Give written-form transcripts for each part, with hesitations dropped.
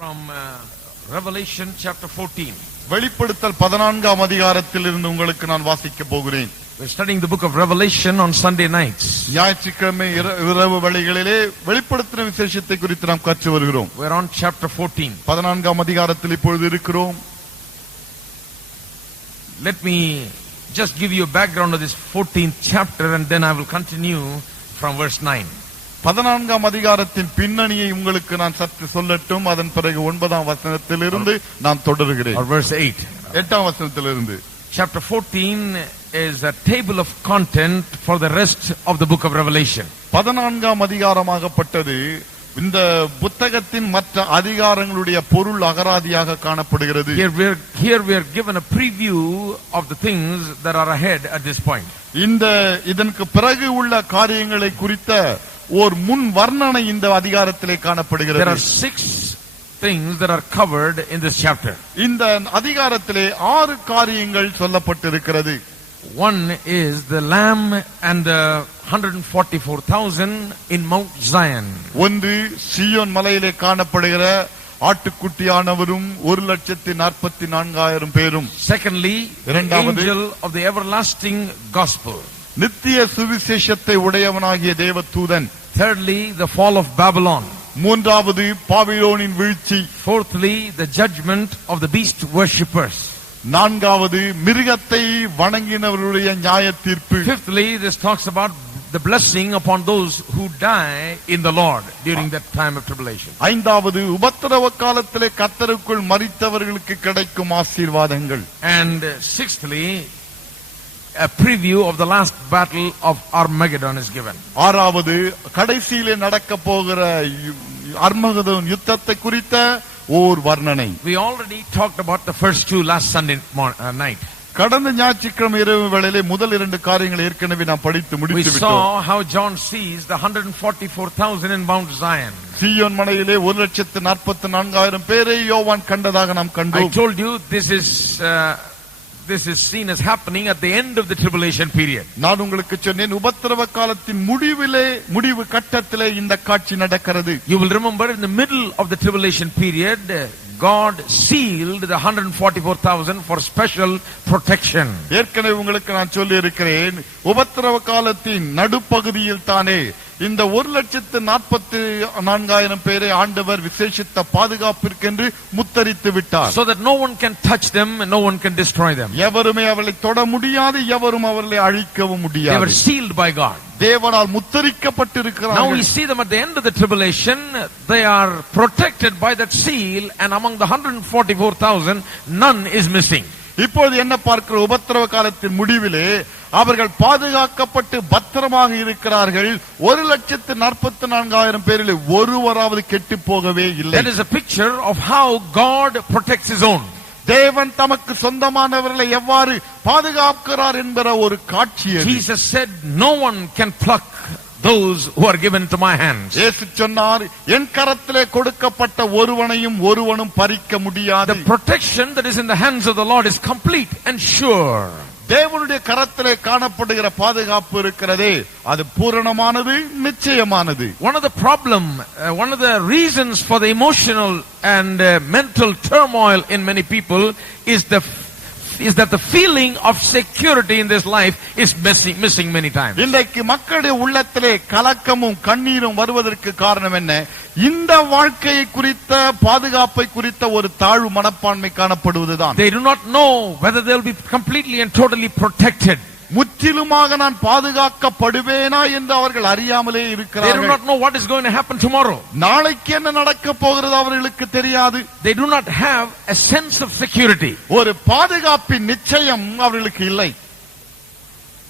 From Revelation chapter 14. வெளிப்படுத்தல் 14ஆம் அதிகாரத்திலிருந்து உங்களுக்கு நான் வாசிக்க போகிறேன். We're studying the book of Revelation on Sunday nights. ஞாயிற்றுக்கிழமை இரவு வேளைகளிலே வெளிப்படுத்தின விசேஷத்தை குறித்து நாம் கற்று வருகிறோம். We're on chapter 14. 14ஆம் அதிகாரத்தில் இப்பொழுது இருக்கிறோம். Let me just give you a background of this 14th chapter and then I will continue from verse 9. 14ஆம் அதிகாரத்தின் பின்னணியை உங்களுக்கு நான் சற்று சொல்லட்டும். அதன் பிறகு 9ஆம் வசனத்திலிருந்து நான் தொடர்கிறேன். Or verse 8. 8ஆம் வசனத்திலிருந்து. Chapter 14 is a table of content for the rest of the book of Revelation. 14ஆம் அதிகாரமாகப்பட்டது இந்த புத்தகத்தின் மற்ற அதிகாரங்களுடைய பொருள் அகராதியாக காணப்படுகிறது. Here we are given a preview of the things that are ahead at this point. இதற்கு பிறகு உள்ள காரியங்களை குறித்த ஒரு முன் வர்ணனை இந்த அதிகாரத்திலே காணப்படுகிறது. There are 6 things that are covered in this chapter. இந்த அதிகாரத்திலே 6 காரியங்கள் சொல்லப்பட்டிருக்கிறது. One is the lamb and the 144,000 in Mount Zion. ஒன்று சீயோன் மலையிலே காணப்படுகிற ஆட்டுக்குட்டியானவரும் 1,44,000 பேரும். Secondly, the angel of the everlasting gospel. நித்திய சுவிசேஷத்தை உடையவனாகிய தேவதூதன். Thirdly, the fall of Babylon. மூன்றாவது பாபிலோனின் வீழ்ச்சி. Fourthly, the judgment of the beast worshippers. நான்காவது மிருகத்தை வணங்கினவருடைய நியாய தீர்ப்பு. Fifthly, this talks about the blessing upon those who die in the Lord during that time of tribulation. ஐந்தாவது உபத்திரவ காலத்திலே கர்த்தருக்குள் மரித்தவர்களுக்கு கிடைக்கும் ஆசீர்வாதங்கள். And sixthly, a preview of the last battle of Armageddon is given. ஆறாவது கடைசியிலே நடக்க போகிற அர்மகதோன் யுத்தத்தை குறித்த ஓர் வர்ணனை. We already talked about the first two last Sunday night. கடந்த ஞாயிற்றுக்கிழமை இரவு வேளையிலே முதல் 2 காரியங்களை ஏற்கனவே நாம் படித்து முடித்து விட்டோம். We saw how John sees the 144,000 in Mount Zion. சீயோன் மலையிலே 1,44,000 பேரை யோவான் கண்டதாக நாம் கண்டோம். I told you this is seen as happening at the end of the tribulation period. நான் உங்களுக்கு சொன்னேன் உபத்திரவ காலத்தின் முடிவு கட்டத்திலே இந்த காட்சி நடக்கிறது. You will remember in the middle of the tribulation period God sealed the 144,000 for special protection. ஏற்கனவே உங்களுக்கு நான் சொல்லி இருக்கிறேன் உபத்திரவ காலத்தின் நடுப்பகுதியில் தானே இந்த 1,44,000 பேரை ஆண்டவர் விசேஷித்த பாதுகாப்பிற்கென்று முத்தரித்து விட்டார். So that no one can touch them and no one can destroy them. எவருமே அவர்களை தொட முடியாது, எவரும் அவர்களை அழிக்கவும் முடியாது. They were sealed by God. தேவனால் முத்தரிக்கப்பட்டிருக்கிறார்கள். Now we see them at the end of the tribulation. They are protected by that seal, and among the 144,000 none is missing. இப்போது என்ன பார்க்கிற உபத்திரவ காலத்தின் முடிவிலே அவர்கள் பாதுகாக்கப்பட்டு பத்திரமாக இருக்கிறார்கள். 1,44,000 பேரில் ஒருவராவது கெட்டு போகவே இல்லை. That is a picture of how God protects his own. தேவன் தமக்கு சொந்தமானவர்களை எவ்வாறு பாதுகாக்கிறார் என்பற ஒரு காட்சி. Jesus said no one can pluck those who are given to my hands. இயேசு சொன்னார் என் கரத்திலே கொடுக்கப்பட்ட ஒருவனும் பறிக்க முடியாது. The protection that is in the hands of the Lord is complete and sure. தேவனுடைய கரத்திலே காணப்படுகிற பாதுகாப்பு இருக்கிறதே அது பூரணமானது, நிச்சயமானது. One of the reasons for the emotional and mental turmoil in many people is that the feeling of security in this life is missing many times. இன்றைக்கு மக்களுடைய உள்ளத்திலே கலக்கமும் கண்ணீரும் வருவதற்கு காரணம் என்ன? இந்த வாழ்க்கையை குறித்த பாதுகாப்பை குறித்த ஒரு தாழ்வு மனப்பான்மை காணப்படுவதுதான். They do not know whether they will be completely and totally protected. முற்றிலுமாக நான் பாதுகாக்கப்படுவேனா என்று அவர்கள் அறியாமலே இருக்கிறார்கள். They do not know what is going to happen tomorrow. நாளைக்கு என்ன நடக்க போகிறது அவர்களுக்கு தெரியாது. They do not have a sense of security. ஒரு பாதுகாப்பின் நிச்சயம் அவர்களுக்கு இல்லை.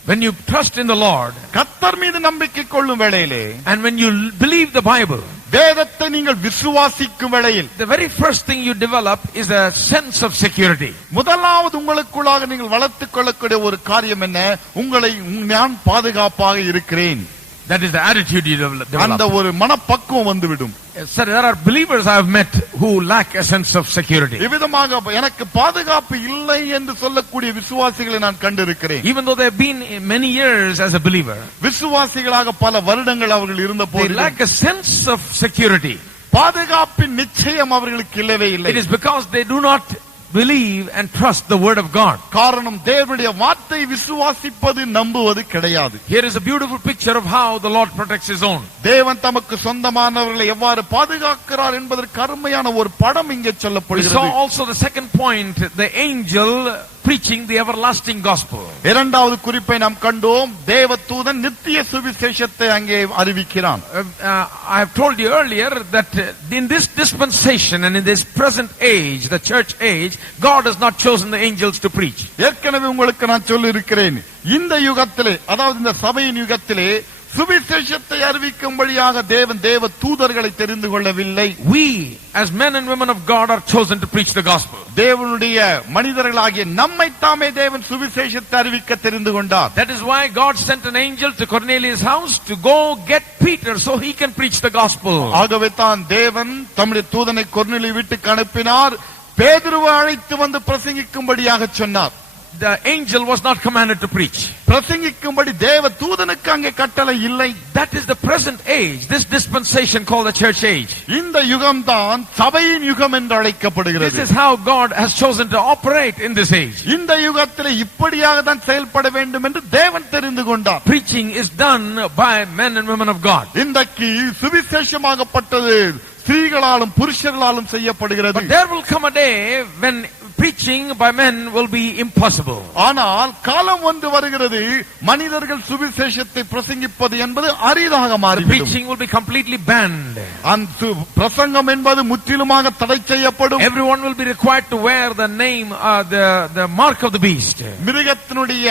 When you trust in the Lord, கர்த்தர் மீது நம்பிக்கை கொள்ளும் வேளையிலே, and when you believe the Bible, வேதத்தை நீங்கள் விசுவாசிக்கும் வேளையில், the very first thing you develop is a sense of security. முதலாவது உங்களுக்குள்ளாக நீங்கள் வளர்த்துக் கொள்ளக்கூடிய ஒரு காரியம் என்ன? உங்களை நான் பாதுகாப்பாக இருக்கிறேன். That is the attitude you develop. அந்த ஒரு மனப்பக்குவம் வந்துவிடும். Sir, there are believers I have met who lack a sense of security. இவ்விதமாக எனக்கு பாதுகாப்பு இல்லை என்று சொல்லக்கூடிய விசுவாசிகளை நான் கண்டிருக்கிறேன். Even though they have been many years as a believer, விசுவாசிகளாக பல வருடங்கள் அவர்கள் இருந்த போது they lack a sense of security. பாதுகாப்பின் நிச்சயம் அவர்களுக்கு இல்லவே இல்லை. It is because they do not believe and trust the word of God. காரணம் தேவனுடைய வார்த்தை விசுவாசிப்பது நம்புவது கிடையாது. Here is a beautiful picture of how the Lord protects his own. தேவன் தமக்கு சொந்தமானவர்களை எவ்வாறு பாதுகாக்கிறார் என்பதற்கு அருமையான ஒரு படம் இங்கே We சொல்லப்படுகிறது. saw also the second point, the angel preaching the everlasting gospel. இரண்டாவது குறிப்பை நாம் கண்டோம். தேவதூதன் நித்திய சுவிசேஷத்தை அங்கே அறிவிக்கிறான். I have told you earlier that in this dispensation and in this present age, the church age, God has not chosen the angels to preach. ஏற்கனவே உங்களுக்கு நான் சொல்லி இருக்கிறேன், இந்த யுகத்திலே, அதாவது இந்த சபையின் யுகத்திலே சுவிசேஷத்தை அறிவிக்கும்படியாக தேவன் தேவ தூதர்களை தெரிந்து கொள்ளவில்லை. We as men and women of God are chosen to preach the gospel. தேவனுடைய மனிதர்களாகிய நம்மை தாமே தேவன் சுவிசேஷத்தை அறிவிக்க தெரிந்து கொண்டார். That is why God sent an angel to Cornelius' house to go get Peter so he can preach the gospel. ஆகவே தான் தேவன் தம்முடைய தூதனை கொர்நேலியு வீட்டுக்கு அனுப்பினார், பேதுருவை அழைத்து வந்து பிரசங்கிக்கும்படியாக சொன்னார். The angel was not commanded to preach. பிரசங்கிக்கும்படி தேவ தூதனுக்கு அங்கே கட்டளை இல்லை. That is the present age, this dispensation called the church age. இந்த யுகம் தான் சபையின் யுகம் என்று அழைக்கப்படுகிறது. This is how God has chosen to operate in this age. இந்த யுகத்திலே இப்படியாக தான் செயல்பட வேண்டும் என்று தேவன் தெரிந்து கொண்டார். Preaching is done by men and women of God. இன்றைக்கு சுவிசேஷமாகப்பட்டது ஸ்திரீகளாலும் புருஷர்களாலும் செய்யப்படுகிறது. But there will come a day when preaching by men will be impossible. ஆனால் காலம் ஒன்று வருகிறது, மனிதர்கள் சுவிசேஷத்தை பிரசங்கிப்பது என்பது அரிதாக மாறிவிடும். Preaching will be completely banned. அந்த பிரசங்கம் என்பது முற்றிலுமாக தடை செய்யப்படும். Everyone will be required to wear the name, the mark of the beast. மிருகத்தினுடைய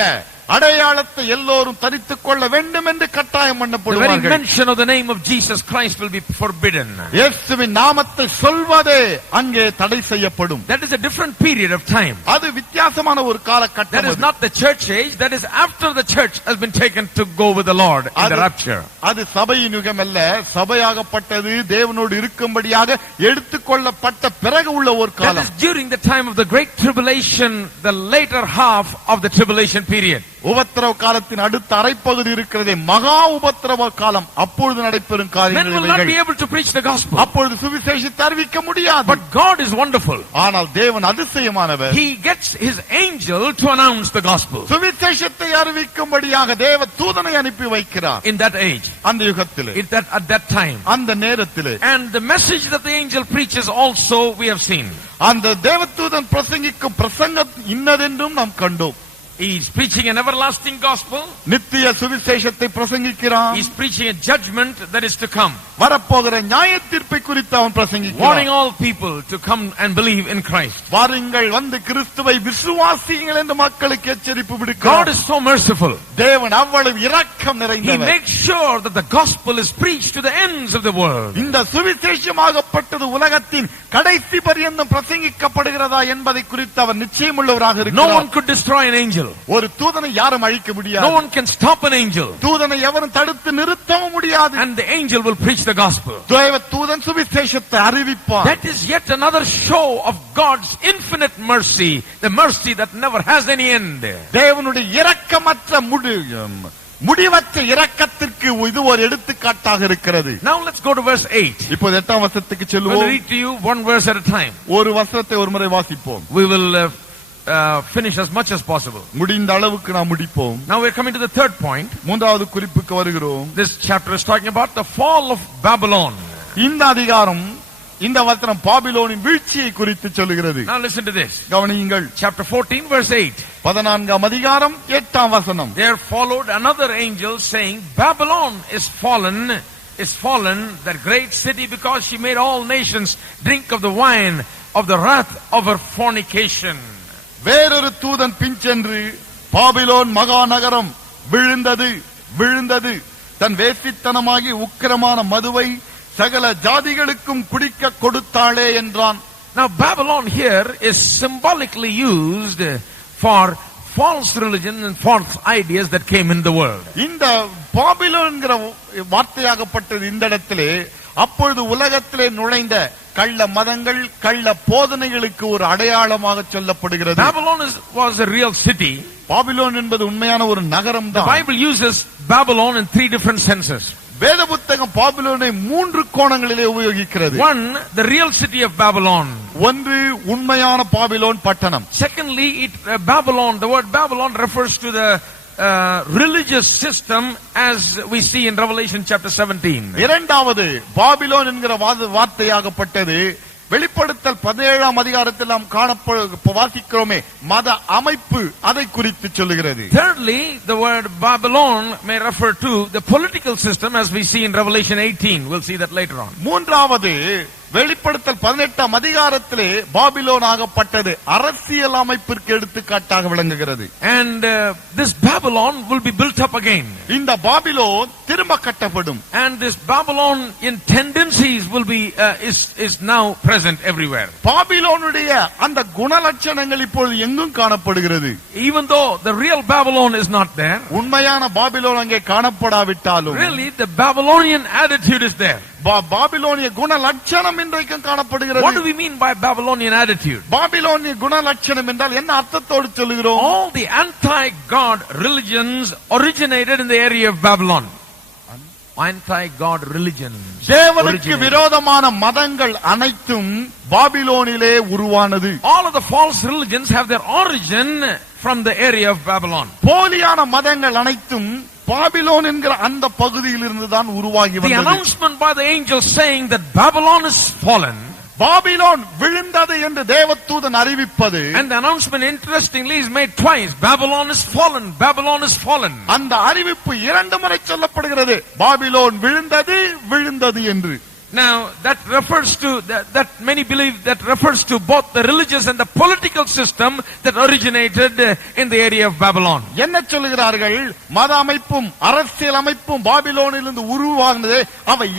அடையாளத்தை எல்லோரும் தரித்துக் கொள்ள வேண்டும் என்று கட்டாயம் The very பண்ணப்படுவார்கள். mention of the name of Jesus Christ will be forbidden. இயேசுவின் நாமத்தை சொல்வதே அங்கே தடை செய்யப்படும். That is a different period of time. அது வித்தியாசமான ஒரு That காலகட்டம். is not the church age. That is after the church has been taken to go with the Lord in the rapture. அது சபையின் யுகம் அல்ல, சபையாகப்பட்டது தேவனோடு இருக்கும்படியாக எடுத்துக்கொள்ளப்பட்ட பிறகு உள்ள ஒரு That காலம். is during the time of the great tribulation, the later half of the tribulation period. உபத்திரவ காலத்தின் அடுத்த அரைப்பகுதி இருக்கிறதே, மகா உபத்திரவ காலம். அப்பொழுது நடைபெறும் Men will not be காரியங்கள். able to preach the gospel. அப்பொழுது சுவிசேஷத்தை அறிவிக்க முடியாது. But God is wonderful. ஆனால் தேவன் அதிசயமானவர். He gets his angel to announce the gospel சுவிசேஷத்தை அறிவிக்கும்படியாக தேவ தூதனை அனுப்பி வைக்கிறார். in that age, அந்த யுகத்திலே, at that time. அந்த நேரத்திலே And the message that the angel preaches also we have seen. அந்த தேவதூதன் பிரசங்கிக்கும் பிரசங்கம் இன்னதென்றும் நாம் கண்டோம். He is preaching an everlasting gospel. நித்திய சுவிசேஷத்தை பிரசங்கிக்கிறான். He is preaching a judgment that is to come. வரப்போகிற நியாய தீர்ப்பை குறித்து அவன் Warning பிரசங்கிக்கிறான். all people to come and believe in Christ. வாருங்கள் வந்து கிறிஸ்துவை விசுவாசியுங்கள் என்று மக்களுக்கு எச்சரிப்பு God விடுக்கிறார். is so merciful. தேவன் அவ்வளவு இரக்கம் He நிறைந்தவர். makes sure that the gospel is preached to the ends of the world. இந்த சுவிசேஷமாகப்பட்டது உலகத்தின் கடைசி பரியந்தம் பிரசங்கிக்கப்படுகிறதா என்பதை குறித்து அவர் நிச்சயமுள்ளவராக No இருக்கிறார். one could destroy an angel. ஒரு தூதனை யாரும் அழிக்க No முடியாது. one can stop an angel. தூதனை எவரும் தடுத்து நிறுத்தவும் முடியாது. And the angel will preach the gospel. தேவ தூதன் சுவிசேஷத்தை அறிவிப்பார். That is yet another show of God's infinite mercy, the mercy that never has any end. தேவனுடைய இரக்கமற்ற முடிவற்ற இரக்கத்திற்கு இது ஒரு எடுத்துக்காட்டாக இருக்கிறது. Now let's go to verse 8. இப்போது 8ஆம் வசனத்துக்கு I will செல்வோம். read to you one verse at a time. ஒரு வசனத்தை ஒரு முறை வாசிப்போம். We will finish as much as possible. முடிந்த அளவுக்கு நாம் முடிப்போம். Now we're coming to the third point. மூன்றாவது குறிப்புக்கு வருகிறோம். This chapter is talking about the fall of Babylon. இந்த அதிகாரம், இந்த வசனம் பாபிலோனின் வீழ்ச்சியை குறித்து சொல்லுகிறது. Now listen to this. கவனியுங்கள். Chapter 14 verse 8. 14ஆம் அதிகாரம் 8ஆம் வசனம். There followed another angel saying, Babylon is fallen, that great city, because she made all nations drink of the wine of the wrath of her fornication. வேறொரு தூதன் பின்சென்று, Babylon மகா நகரம் விழுந்தது, தன் வேசித்தனமாகி உக்கிரமான மதுவை சகல ஜாதிகளுக்கும் குடிக்க கொடுத்தாளே என்றான். Now Babylon here is symbolically used for false religion and false ideas that came in the world. இந்த பாபிலோன்ங்கிற வார்த்தையாகப்பட்டது இந்த இடத்திலே அப்பொழுது உலகத்திலே நுழைந்த கள்ள மதங்கள், கள்ள போதனைகளுக்கு ஒரு அடையாளமாக சொல்லப்படுகிறது. Babylon was a real city. Babylon என்பது உண்மையான ஒரு நகரம் The தான். Bible uses Babylon in 3 different senses. வேத புத்தகம் பாபிலோனை 3 கோணங்களிலே உபயோகிக்கிறது. One, the real city of Babylon. ஒன்று உண்மையான பாபிலோன் பட்டணம். Secondly, Babylon, the word Babylon refers to the religious system as we see in Revelation chapter 17. இரண்டாவது பாபிலோன் என்கிற வார்த்தையாகப்பட்டது வெளிப்படுத்தல் 17ஆம் அதிகாரத்தில் நாம் வாசிக்கிறோமே மத அமைப்பு அதை குறித்து சொல்லுகிறது. Thirdly, the word Babylon may refer to the political system as we see in Revelation 18. We'll see that later on. மூன்றாவது வெளிப்படுத்தல் 18ஆம் அதிகாரத்திலே பாபிலோன் ஆகப்பட்டது அரசியல் அமைப்பிற்கு எடுத்துக்காட்டாக விளங்குகிறது. And this Babylon will be built up again. இந்த பாபிலோன் திரும்ப கட்டப்படும். And this Babylon in tendencies will be is now present everywhere. பாபிலோனுடைய அந்த குணலட்சணங்கள் இப்பொழுது எங்கும் காணப்படுகிறது. Even though the real Babylon is not there. உண்மையான பாபிலோன் அங்கே காணப்படாவிட்டாலும் really the Babylonian attitude is there. பாபிலோனிய குணலட்சணம் இன்றைக்கும் காணப்படுகிறது. What do we mean by Babylonian attitude? பாபிலோனிய குணலட்சணம் என்றால் என்ன அர்த்தத்தோடு சொல்லுகிறோம்? All the anti-God religions originated in the area of Babylon. Anti-God religions. தேவனுக்கு விரோதமான மதங்கள் அனைத்தும் பாபிலோனிலே உருவானது. All of the false religions have their origin from the area of Babylon. போலியான மதங்கள் அனைத்தும் பாபிலோன் என்கிற அந்த பகுதியில் இருந்து தான் உருவாகி வந்தது. The announcement by the angel saying that Babylon is fallen. Babylon விழுந்தது என்று தேவதூதன் அறிவிப்பது. And the announcement interestingly is made twice. Babylon is fallen. Babylon is fallen. அந்த அறிவிப்பு 2 முறை சொல்லப்படுகிறது. பாபிலோன் விழுந்தது என்று. Now that refers to that many believe that refers to both the religious and the political system that originated in the area of Babylon. என்ன சொல்கிறார்கள்? மத அமைப்பும் அரசியல் அமைப்பும் பாபிலோனிலிருந்து உருவானது. அவை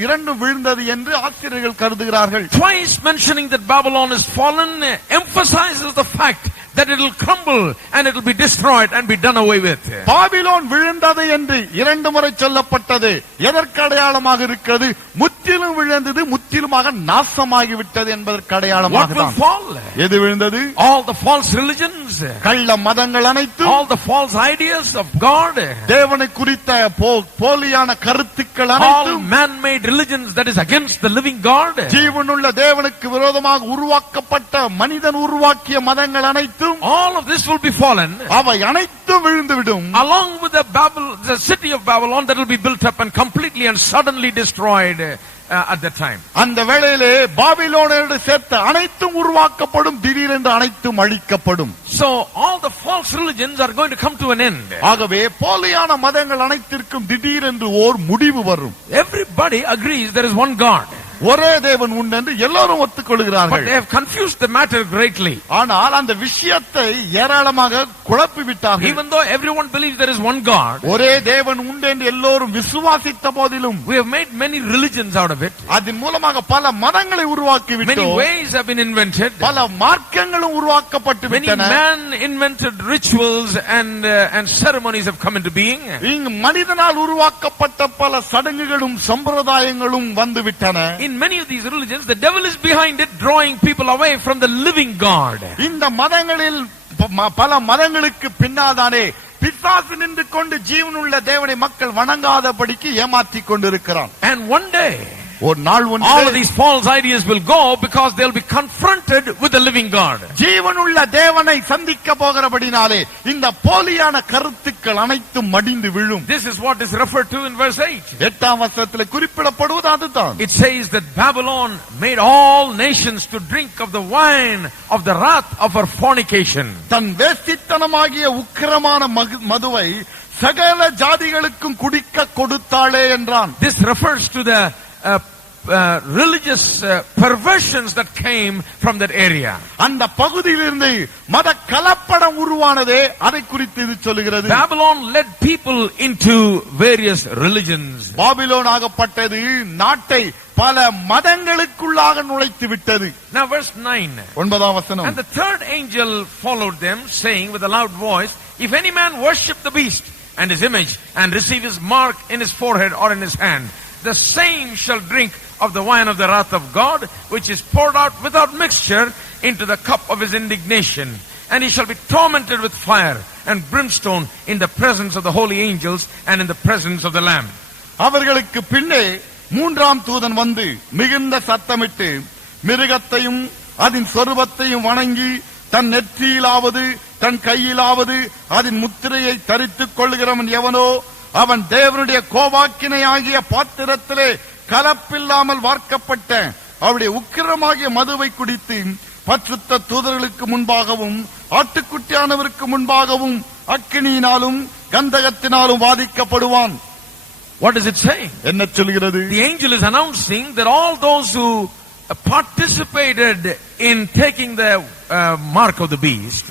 இரண்டும் விழுந்தது என்று ஆசிரியர்கள் கருதுகிறார்கள். Twice mentioning that Babylon is fallen emphasizes the fact that it will crumble and it will be destroyed and be done away with. Babylon விழுந்தது என்று 2 முறை சொல்லப்பட்டது. எதற்கு அடையாளமாக இருக்கிறது? முற்றிலும் விழுந்தது, முற்றிலுமாக நாசமாகி விட்டது என்பதற்கு அடையாளமாக. What will fall? எது விழுந்தது? All the false religions, கள்ள மதங்கள் அனைத்தும், all the false ideas of God, தேவனை குறித்த போலியான கருத்துக்கள் all அனைத்தும், man-made religions that is against the living God, ஜீவனுள்ள தேவனுக்கு விரோதமாக உருவாக்கப்பட்ட மனிதன் உருவாக்கிய மதங்கள் அனைத்தும், all of this will be fallen. அவை அனைத்தும் விழுந்துவிடும். Along with the city of Babylon that will be built up and completely and suddenly destroyed at that time. அந்த வேளையிலே பாபிலோனோடு சேர்த்து அனைத்தும் உருவாக்கப்படும், திடீரென்று அனைத்தும் அழிக்கப்படும். So all the false religions are going to come to an end. ஆகவே போலியான மதங்கள் அனைத்திற்கும் திடீரென்று ஓர் முடிவு வரும். Everybody agrees there is one God. ஒரே தேவன் உண்டு என்று எல்லாரும் ஒத்துக்கொள்கிறார்கள். But they have confused the matter greatly. ஆனால் அந்த விஷயத்தை ஏராளமாக குழப்பி விட்டார்கள். Even though everyone believes there is one God, ஒரே தேவன் உண்டு என்று எல்லோரும் விசுவாசித்த போதிலும், we have made many religions out of it. அதன் மூலமாக பல மதங்களை உருவாக்கி விட்டோம். Many ways have been invented. பல மார்க்கங்களும் உருவாக்கப்பட்டு விட்டன. Many man-invented rituals and ceremonies have come into being. இங்கு மனிதனால் உருவாக்கப்பட்ட பல சடங்குகளும் சம்பிரதாயங்களும் வந்து விட்டன. In many of these religions, the devil is behind it, drawing people away from the living God. இந்த மதங்களில் பல மதங்களுக்கு பின்னால்தானே பிசாசு நின்று கொண்டு ஜீவனுள்ள தேவனை மக்கள் வணங்காதபடிக்கு ஏமாற்றிக் கொண்டிருக்கிறான். And one day, ஒரு நாள் all of these false ideas will go because they'll be confronted with the living God. ஜீவனுள்ள தேவனை சந்திக்க போகிறபடினாலே இந்த போலியான கருத்துக்கள் அனைத்தும் மடிந்து விழும். This is what is referred to in verse 8. 8ஆம் வசனத்தில் குறிப்பிடப்படுவது அதுதான். It says that Babylon made all nations to drink of the wine of the wrath of her fornication. தன் வேசித்தனமாகிய உக்கிரமான மதுவை சகல ஜாதிகளுக்கும் குடிக்க கொடுத்தாளே என்றான். This refers to the religious perversions that came from that area. அந்த பகுதியிலிருந்து மத கலப்படம் உருவானதே அதை குறித்து இது சொல்கிறது. Babylon led people into various religions. Babylon ஆகப்பட்டது நாட்டை பல மதங்களுக்குள்ளாக நுழைத்து விட்டது. Now verse 9. 9ஆம் வசனம். And the third angel followed them, saying with a loud voice, if any man worship the beast and his image and receive his mark in his forehead or in his hand, the same shall drink of the wine of the wrath of God, which is poured out without mixture into the cup of his indignation. And he shall be tormented with fire and brimstone in the presence of the holy angels and in the presence of the Lamb. அவர்களுக்கு பின்னே மூன்றாம் தூதன் வந்து மிகுந்த சத்தமிட்டு மிருகத்தையும் அதன் சொரூபத்தையும் வணங்கி தன் நெற்றியிலாவது தன் கையிலாவது அதன் முத்திரையை தரித்துக் கொள்ளுகிறவன் எவனோ அவன் தேவனுடைய கோபாக்கினை ஆகிய பாத்திரத்திலே கலப்பில்லாமல் வார்க்கப்பட்ட அவருடைய உக்கிரமாகிய மதுவை குடித்து பரிசுத்த தூதர்களுக்கு முன்பாகவும் ஆட்டுக்குட்டியானவருக்கு முன்பாகவும் அக்கினியினாலும் கந்தகத்தினாலும் வாதிக்கப்படுவான். What does it say? என்ன சொல்கிறது? The angel is announcing that all those who participated in taking the mark of the beast,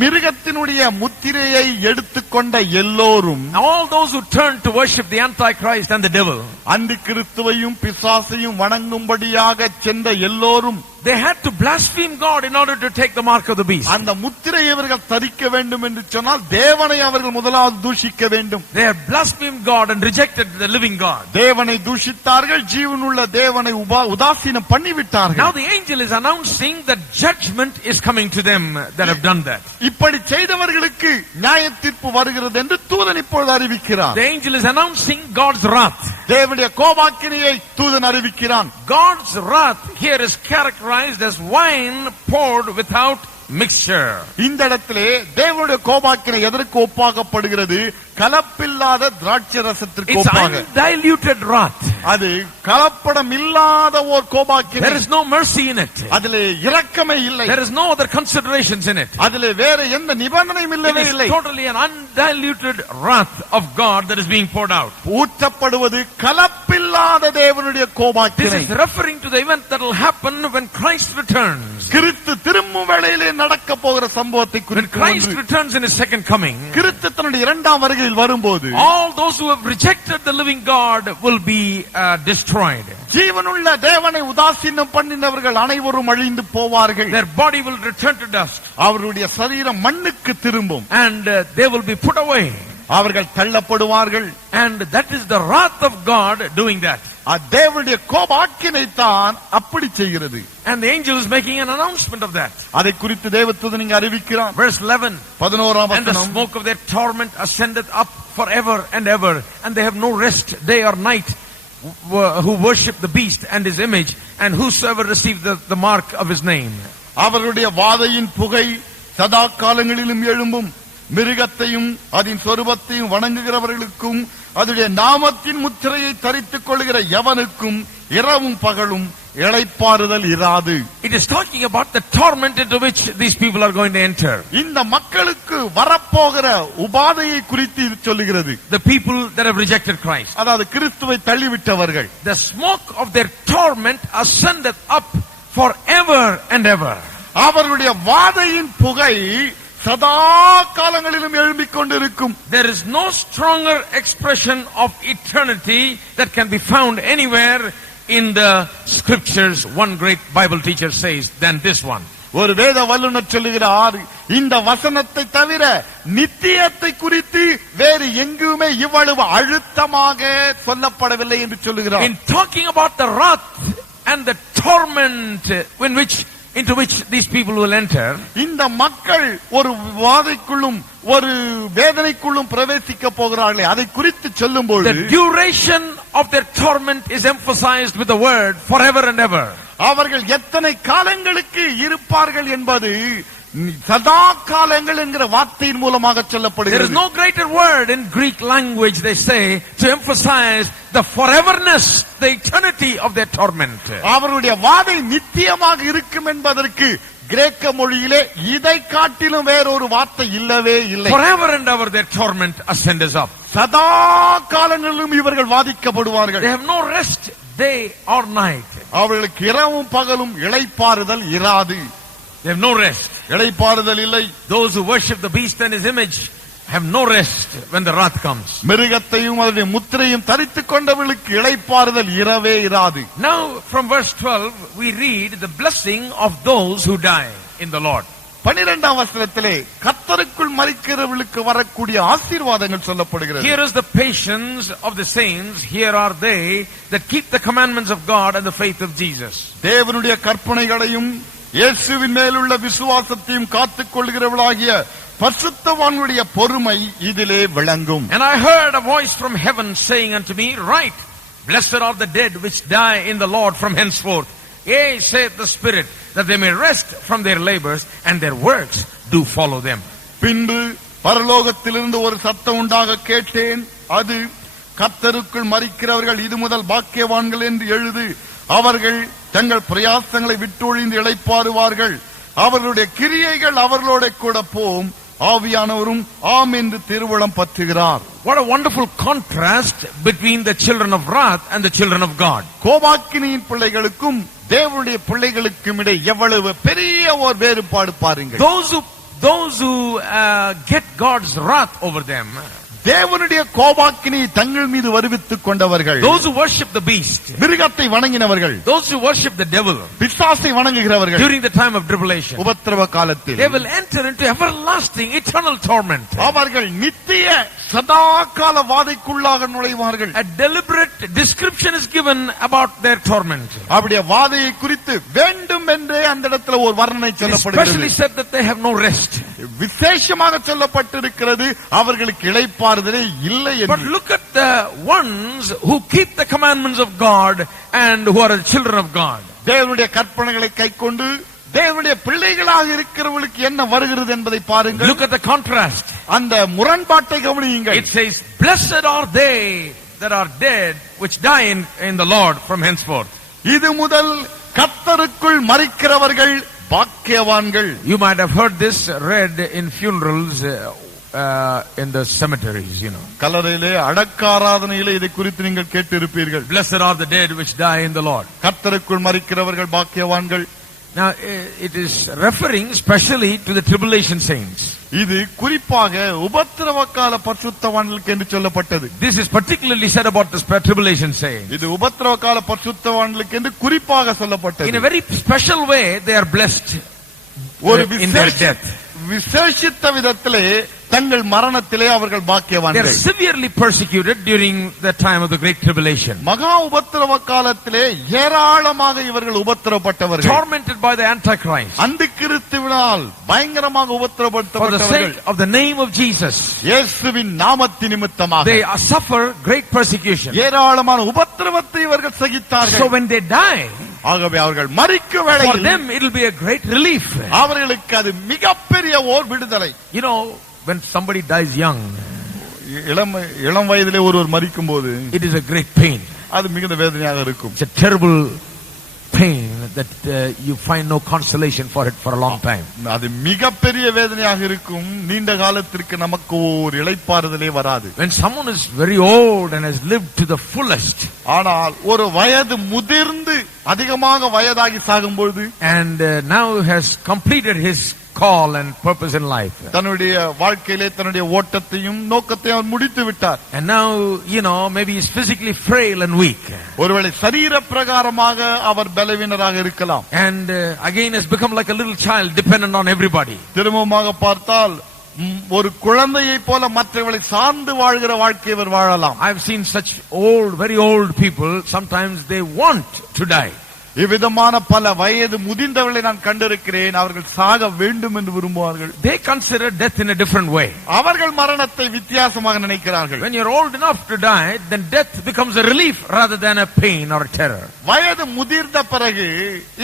மிருகத்தினுடைய முத்திரையை எடுத்துக்கொண்ட எல்லோரும், all those who turned to worship the Antichrist and the devil, அந்தி கிறிஸ்துவையும் பிசாசையும் வணங்கும்படியாக சென்ற எல்லோரும், they had to blaspheme God in order to take the mark of the beast. அந்த முத்திரையை அவர்கள் தரிக்க வேண்டும் என்று சொன்னால் தேவனை அவர்கள் முதலாவது தூஷிக்க வேண்டும். They have blasphemed God and rejected the living God. தேவனை தூஷித்தார்கள், ஜீவனுள்ள தேவனை உதாசீனம் பண்ணிவிட்டார்கள். Now the angel is announcing that judgment is coming to them that have done that. இப்படி செய்தவர்களுக்கு நியாயத்தீர்ப்பு வருகிறது என்று தூதன் இப்பொழுது அறிவிக்கிறார். The angel is announcing God's wrath. தேவனுடைய கோபாக்கினையை தூதன் அறிவிக்கிறான். God's wrath here is characterized as wine poured without mixture. இந்த இடத்திலே தேவனுடைய கோபாக்கினை எதற்கு ஒப்பாகப்படுகிறது? கலப்பில்லாத திராட்சை ரசத்திற்கு ஒப்பாக. It's undiluted wrath. அது கலப்படம் இல்லாத ஒரு கோபாக்கினை. There is no mercy in it. அதிலே இரக்கமே இல்லை. There is no other considerations in it. அதிலே வேற எந்த நிபந்தனையும் இல்லவே இல்லை. It is totally an undiluted wrath of God that is being poured out. ஊற்றப்படுவது கலப்பில்லாத தேவனுடைய கோபாக்கினை. This is referring to the event that will happen when Christ returns. கிறிஸ்து திரும்பும் வேளையிலே நடக்க போகிற சம்பவத்தை குறித்து, Christ returns in his second coming, கிறிஸ்து தன்னுடைய இரண்டாம் வருகையில் வரும்போது all those who have rejected the living God will be destroyed. ஜீவனுள்ள தேவனை உதாசீனம் பண்ணினவர்கள் அனைவரும் அழிந்து போவார்கள். Their body will return to dust. அவருடைய சரீரம் மண்ணுக்கு திரும்பும். And they will be put away. அவர்கள் தள்ளப்படுவார்கள். And that is the wrath of God doing that. தேவனுடைய கோபாக்கினை தான் அப்படி செய்கிறது. And the angel is making an announcement of that. அதை குறித்து தேவதூதன் இங்கே அறிவிக்கிறார். Verse 11. 11ஆம் And the வசனம். smoke of their torment ascendeth up forever and ever, and they have no rest day or night who worship the beast and his image, and whosoever receive the mark of his name. அவருடைய வாதையின் புகை சதா காலங்களிலும் எழும்பும். மிருகத்தையும் அதன் சொரூபத்தையும் வணங்குகிறவர்களுக்கும் அதுடைய நாமத்தின் முத்திரையை தரித்துக் கொள்கிற எவனுக்கும் இரவும் பகலும் இளைப்பாறுதல் இராது. It is talking about the torment into which these people are going to enter. இந்த மக்களுக்கு வரப்போகிற உபாதையை குறித்து இது சொல்லுகிறது. The people that have rejected Christ. அதாவது கிறிஸ்துவை தள்ளிவிட்டவர்கள். The smoke of their torment ascendeth up forever and ever. அவர்களுடைய வாதையின் புகை சதா காலங்களிலும் எழும்பிக் கொண்டிருக்கும். There is no stronger expression of eternity that can be found anywhere in the scriptures, one great Bible teacher says, than this one. ஒரு வேத வல்லுநர் சொல்லுகிறார், இந்த வசனத்தை தவிர நித்தியத்தை குறித்து வேறு எங்குமே இவ்வளவு அழுத்தமாக சொல்லப்படவில்லை என்று சொல்லுகிறார். In talking about the wrath and the torment into which these people will enter, இந்த மக்கள் ஒரு வாதைக்குள்ளும் ஒரு வேதனைக்குள்ளும் பிரவேசிக்க போகிறார்களே, அதை குறித்து சொல்லும்போது the duration of their torment is emphasized with the word forever and ever. அவர்கள் எத்தனை காலங்களுக்கு இருப்பார்கள் என்பது சதா காலங்கள் என்கிற வார்த்தையின் மூலமாக சொல்லப்படுகிறது. There is no greater word in Greek language, they say, to emphasize the foreverness, the eternity of their torment. அவருடைய வாதை நித்தியமாக இருக்கும் என்பதற்கு கிரேக்க மொழியிலே இதை காட்டிலும் வேறொரு வார்த்தை இல்லவே இல்லை. Forever and ever their torment ascends up. சதா காலங்களிலும் இவர்கள் வாதிக்கப்படுவார்கள். They have no rest day or night. அவர்களுக்கு இரவும் பகலும் இளைப்பாறுதல் இராது. They have no rest. இளைப்பாறுதல் இல்லை. Those who worship the beast and his image have no rest when the wrath comes. மிருகத்தையும் அதனுடைய முத்திரையும் தரித்துக் கொண்டவர்களுக்கு இளைப்பாறுதல் இரவே இராது. Now from verse 12 we read the blessing of those who die in the Lord. 12ஆம் வசனத்திலே கர்த்தருக்குள் மரிக்கிறவர்களுக்கு வரக்கூடிய ஆசீர்வாதங்கள் சொல்லப்படுகிறது. Here is the patience of the saints, here are they that keep the commandments of God and the faith of Jesus. தேவனுடைய கற்பனைகளையும் இயேசுவின் மேலுள்ள விசுவாசத்தையும் காத்துக் கொள்கிறவர்களாகிய பரிசுத்தவான்களுடைய பொறுமை இதிலே விளங்கும். And I heard a voice from heaven saying unto me, Write, blessed are the dead which die in the Lord from henceforth. Yea, saith the Spirit, that they may rest from their labors, and their works do follow them. பின்பு பரலோகத்திலிருந்து ஒரு சத்தம் உண்டாக கேட்டேன். அது, கர்த்தருக்குள் மரிக்கிறவர்கள் இது முதல் பாக்கியவான்கள் என்று எழுது. அவர்கள் தங்கள் பிரயாசங்களை விட்டொழிந்து இளைப்பாறுவார்கள். அவர்களுடைய கிரியைகள் அவர்களோட கூட போம். ஆவியானவரும் ஆம் என்று திருவுளம் பற்றுகிறார். What a wonderful contrast between the children of wrath and the children of God. கோபாக்கினியின் பிள்ளைகளுக்கும் தேவனுடைய பிள்ளைகளுக்கும் இடையே எவ்வளவு பெரிய ஒரு வேறுபாடு பாருங்கள். Those who get God's wrath over them, தேவனுடைய கோபாக்கினை தங்கள் மீது வருவித்துக் கொண்டவர்கள், those who worship the beast, மிருகத்தை வணங்கினவர்கள், those who worship the devil, பிசாசை வணங்குகிறவர்கள், during the time of tribulation, உபத்திரவ காலத்தில், they will enter into everlasting eternal torment. அவர்கள் நித்திய சதாகால வாதைக்குள்ளாக நுழைவார்கள். A deliberate description is given about their torment. அவருடைய வாதையை குறித்து வேண்டும் என்றே அந்த இடத்துல ஒரு வர்ணனை சொல்லப்படுகிறது. Especially said that they have no rest. விசேஷமாக சொல்லப்பட்டிருக்கிறது அவர்களுக்கு இளைப்பாறுதலே இல்லை என்று. But look at the ones who keep the commandments of God and who are the children of God. தேவனுடைய கற்பனைகளை கைக்கொண்டு தேவனுடைய பிள்ளைகளாக இருக்கிறவர்களுக்கு என்ன வருகிறது என்பதை பாருங்கள். Look at the contrast. அந்த முரண்பாட்டை கவனியுங்கள். It says, blessed are they that are dead which die in the Lord from henceforth. இது முதல் கர்த்தருக்குள் மரிக்கிறவர்கள் பாக்கியவான்கள். You might have heard this read in funerals in the cemeteries, you know. கல்லறையிலே அடக்காராதனையிலே இதை குறித்து நீங்கள் கேட்டிருப்பீர்கள். Blessed are the dead which die in the Lord. கர்த்தருக்குள் மரிக்கிறவர்கள் பாக்கியவான்கள். Now it is referring specially to the tribulation saints. இது குறிப்பாக உபத்திரவ கால பரிசுத்தவான்களுக்கு என்று சொல்லப்பட்டது. This is particularly said about the tribulation saints. இது உபத்திரவ கால பரிசுத்தவான்களுக்கு என்று குறிப்பாக சொல்லப்பட்டது. In a very special way they are blessed in their death. விசேஷித்த விதத்திலே தங்கள் மரணத்திலே அவர்கள் பாக்கியவான்கள். They are severely persecuted during the time of the great tribulation. மகா உபத்திரவ காலத்திலே ஏராளமாக இவர்கள் உபத்திரவப்பட்டவர்கள். Tormented by the Antichrist. அந்திக்கிறிஸ்துவினால் பயங்கரமாக உபத்திரவப்பட்டவர்கள். For the sake of the name of Jesus. இயேசுவின் நாமத்தின் நிமித்தமாக They suffer great persecution. ஏராளமான உபத்திரவத்தை இவர்கள் சகித்தார்கள். So when they die, ஆகவே அவர்கள் மரிக்கும் for வேளையில் them it will be a great relief. அவர்களுக்கு அது மிகப்பெரிய ஓர் விடுதலை. You know, when somebody dies young, இளம் வயதிலே ஒருவர் மரிக்கும் போது it is a great pain. அது மிகுந்த வேதனையாக இருக்கும். It's a terrible pain that you find no consolation for it for a long time. அது மிகப்பெரிய வேதனையாக இருக்கும். நீண்ட காலத்திற்கு நமக்கு ஒரு இளைப்பாறுதலே வராது. When someone is very old and has lived to the fullest, ஆனால் ஒரு வயது முதிர்ந்து அதிகமாக வயதாகி சாகும்போது, and now has completed his call and purpose in life, தன்னுடைய வாழ்க்கையிலே தன்னுடைய ஓட்டத்தையும் நோக்கத்தையும் அவர் முடித்து விட்டார். and now you know maybe he's physically frail and weak, ஒருவேளை சரீர பிரகாரமாக அவர் பலவீனராக இருக்கலாம். and again has become like a little child dependent on everybody. திரும்பமாக பார்த்தால் ஒரு குழந்தையை போல மற்றவர்களை சார்ந்து வாழ்கிற வாழ்க்கை இவர் வாழலாம். I've seen such old, very old people. Sometimes they want to die. இவ்விதமான பல வயது முதிர்ந்தவர்களை நான் கண்டிருக்கிறேன். அவர்கள் சாக வேண்டும் என்று விரும்புவார்கள். They consider death in a different way. அவர்கள் மரணத்தை வித்தியாசமாக நினைக்கிறார்கள். When you're old enough to die, then death becomes a relief rather than a pain or a terror. வயது முதிர்ந்த பிறகு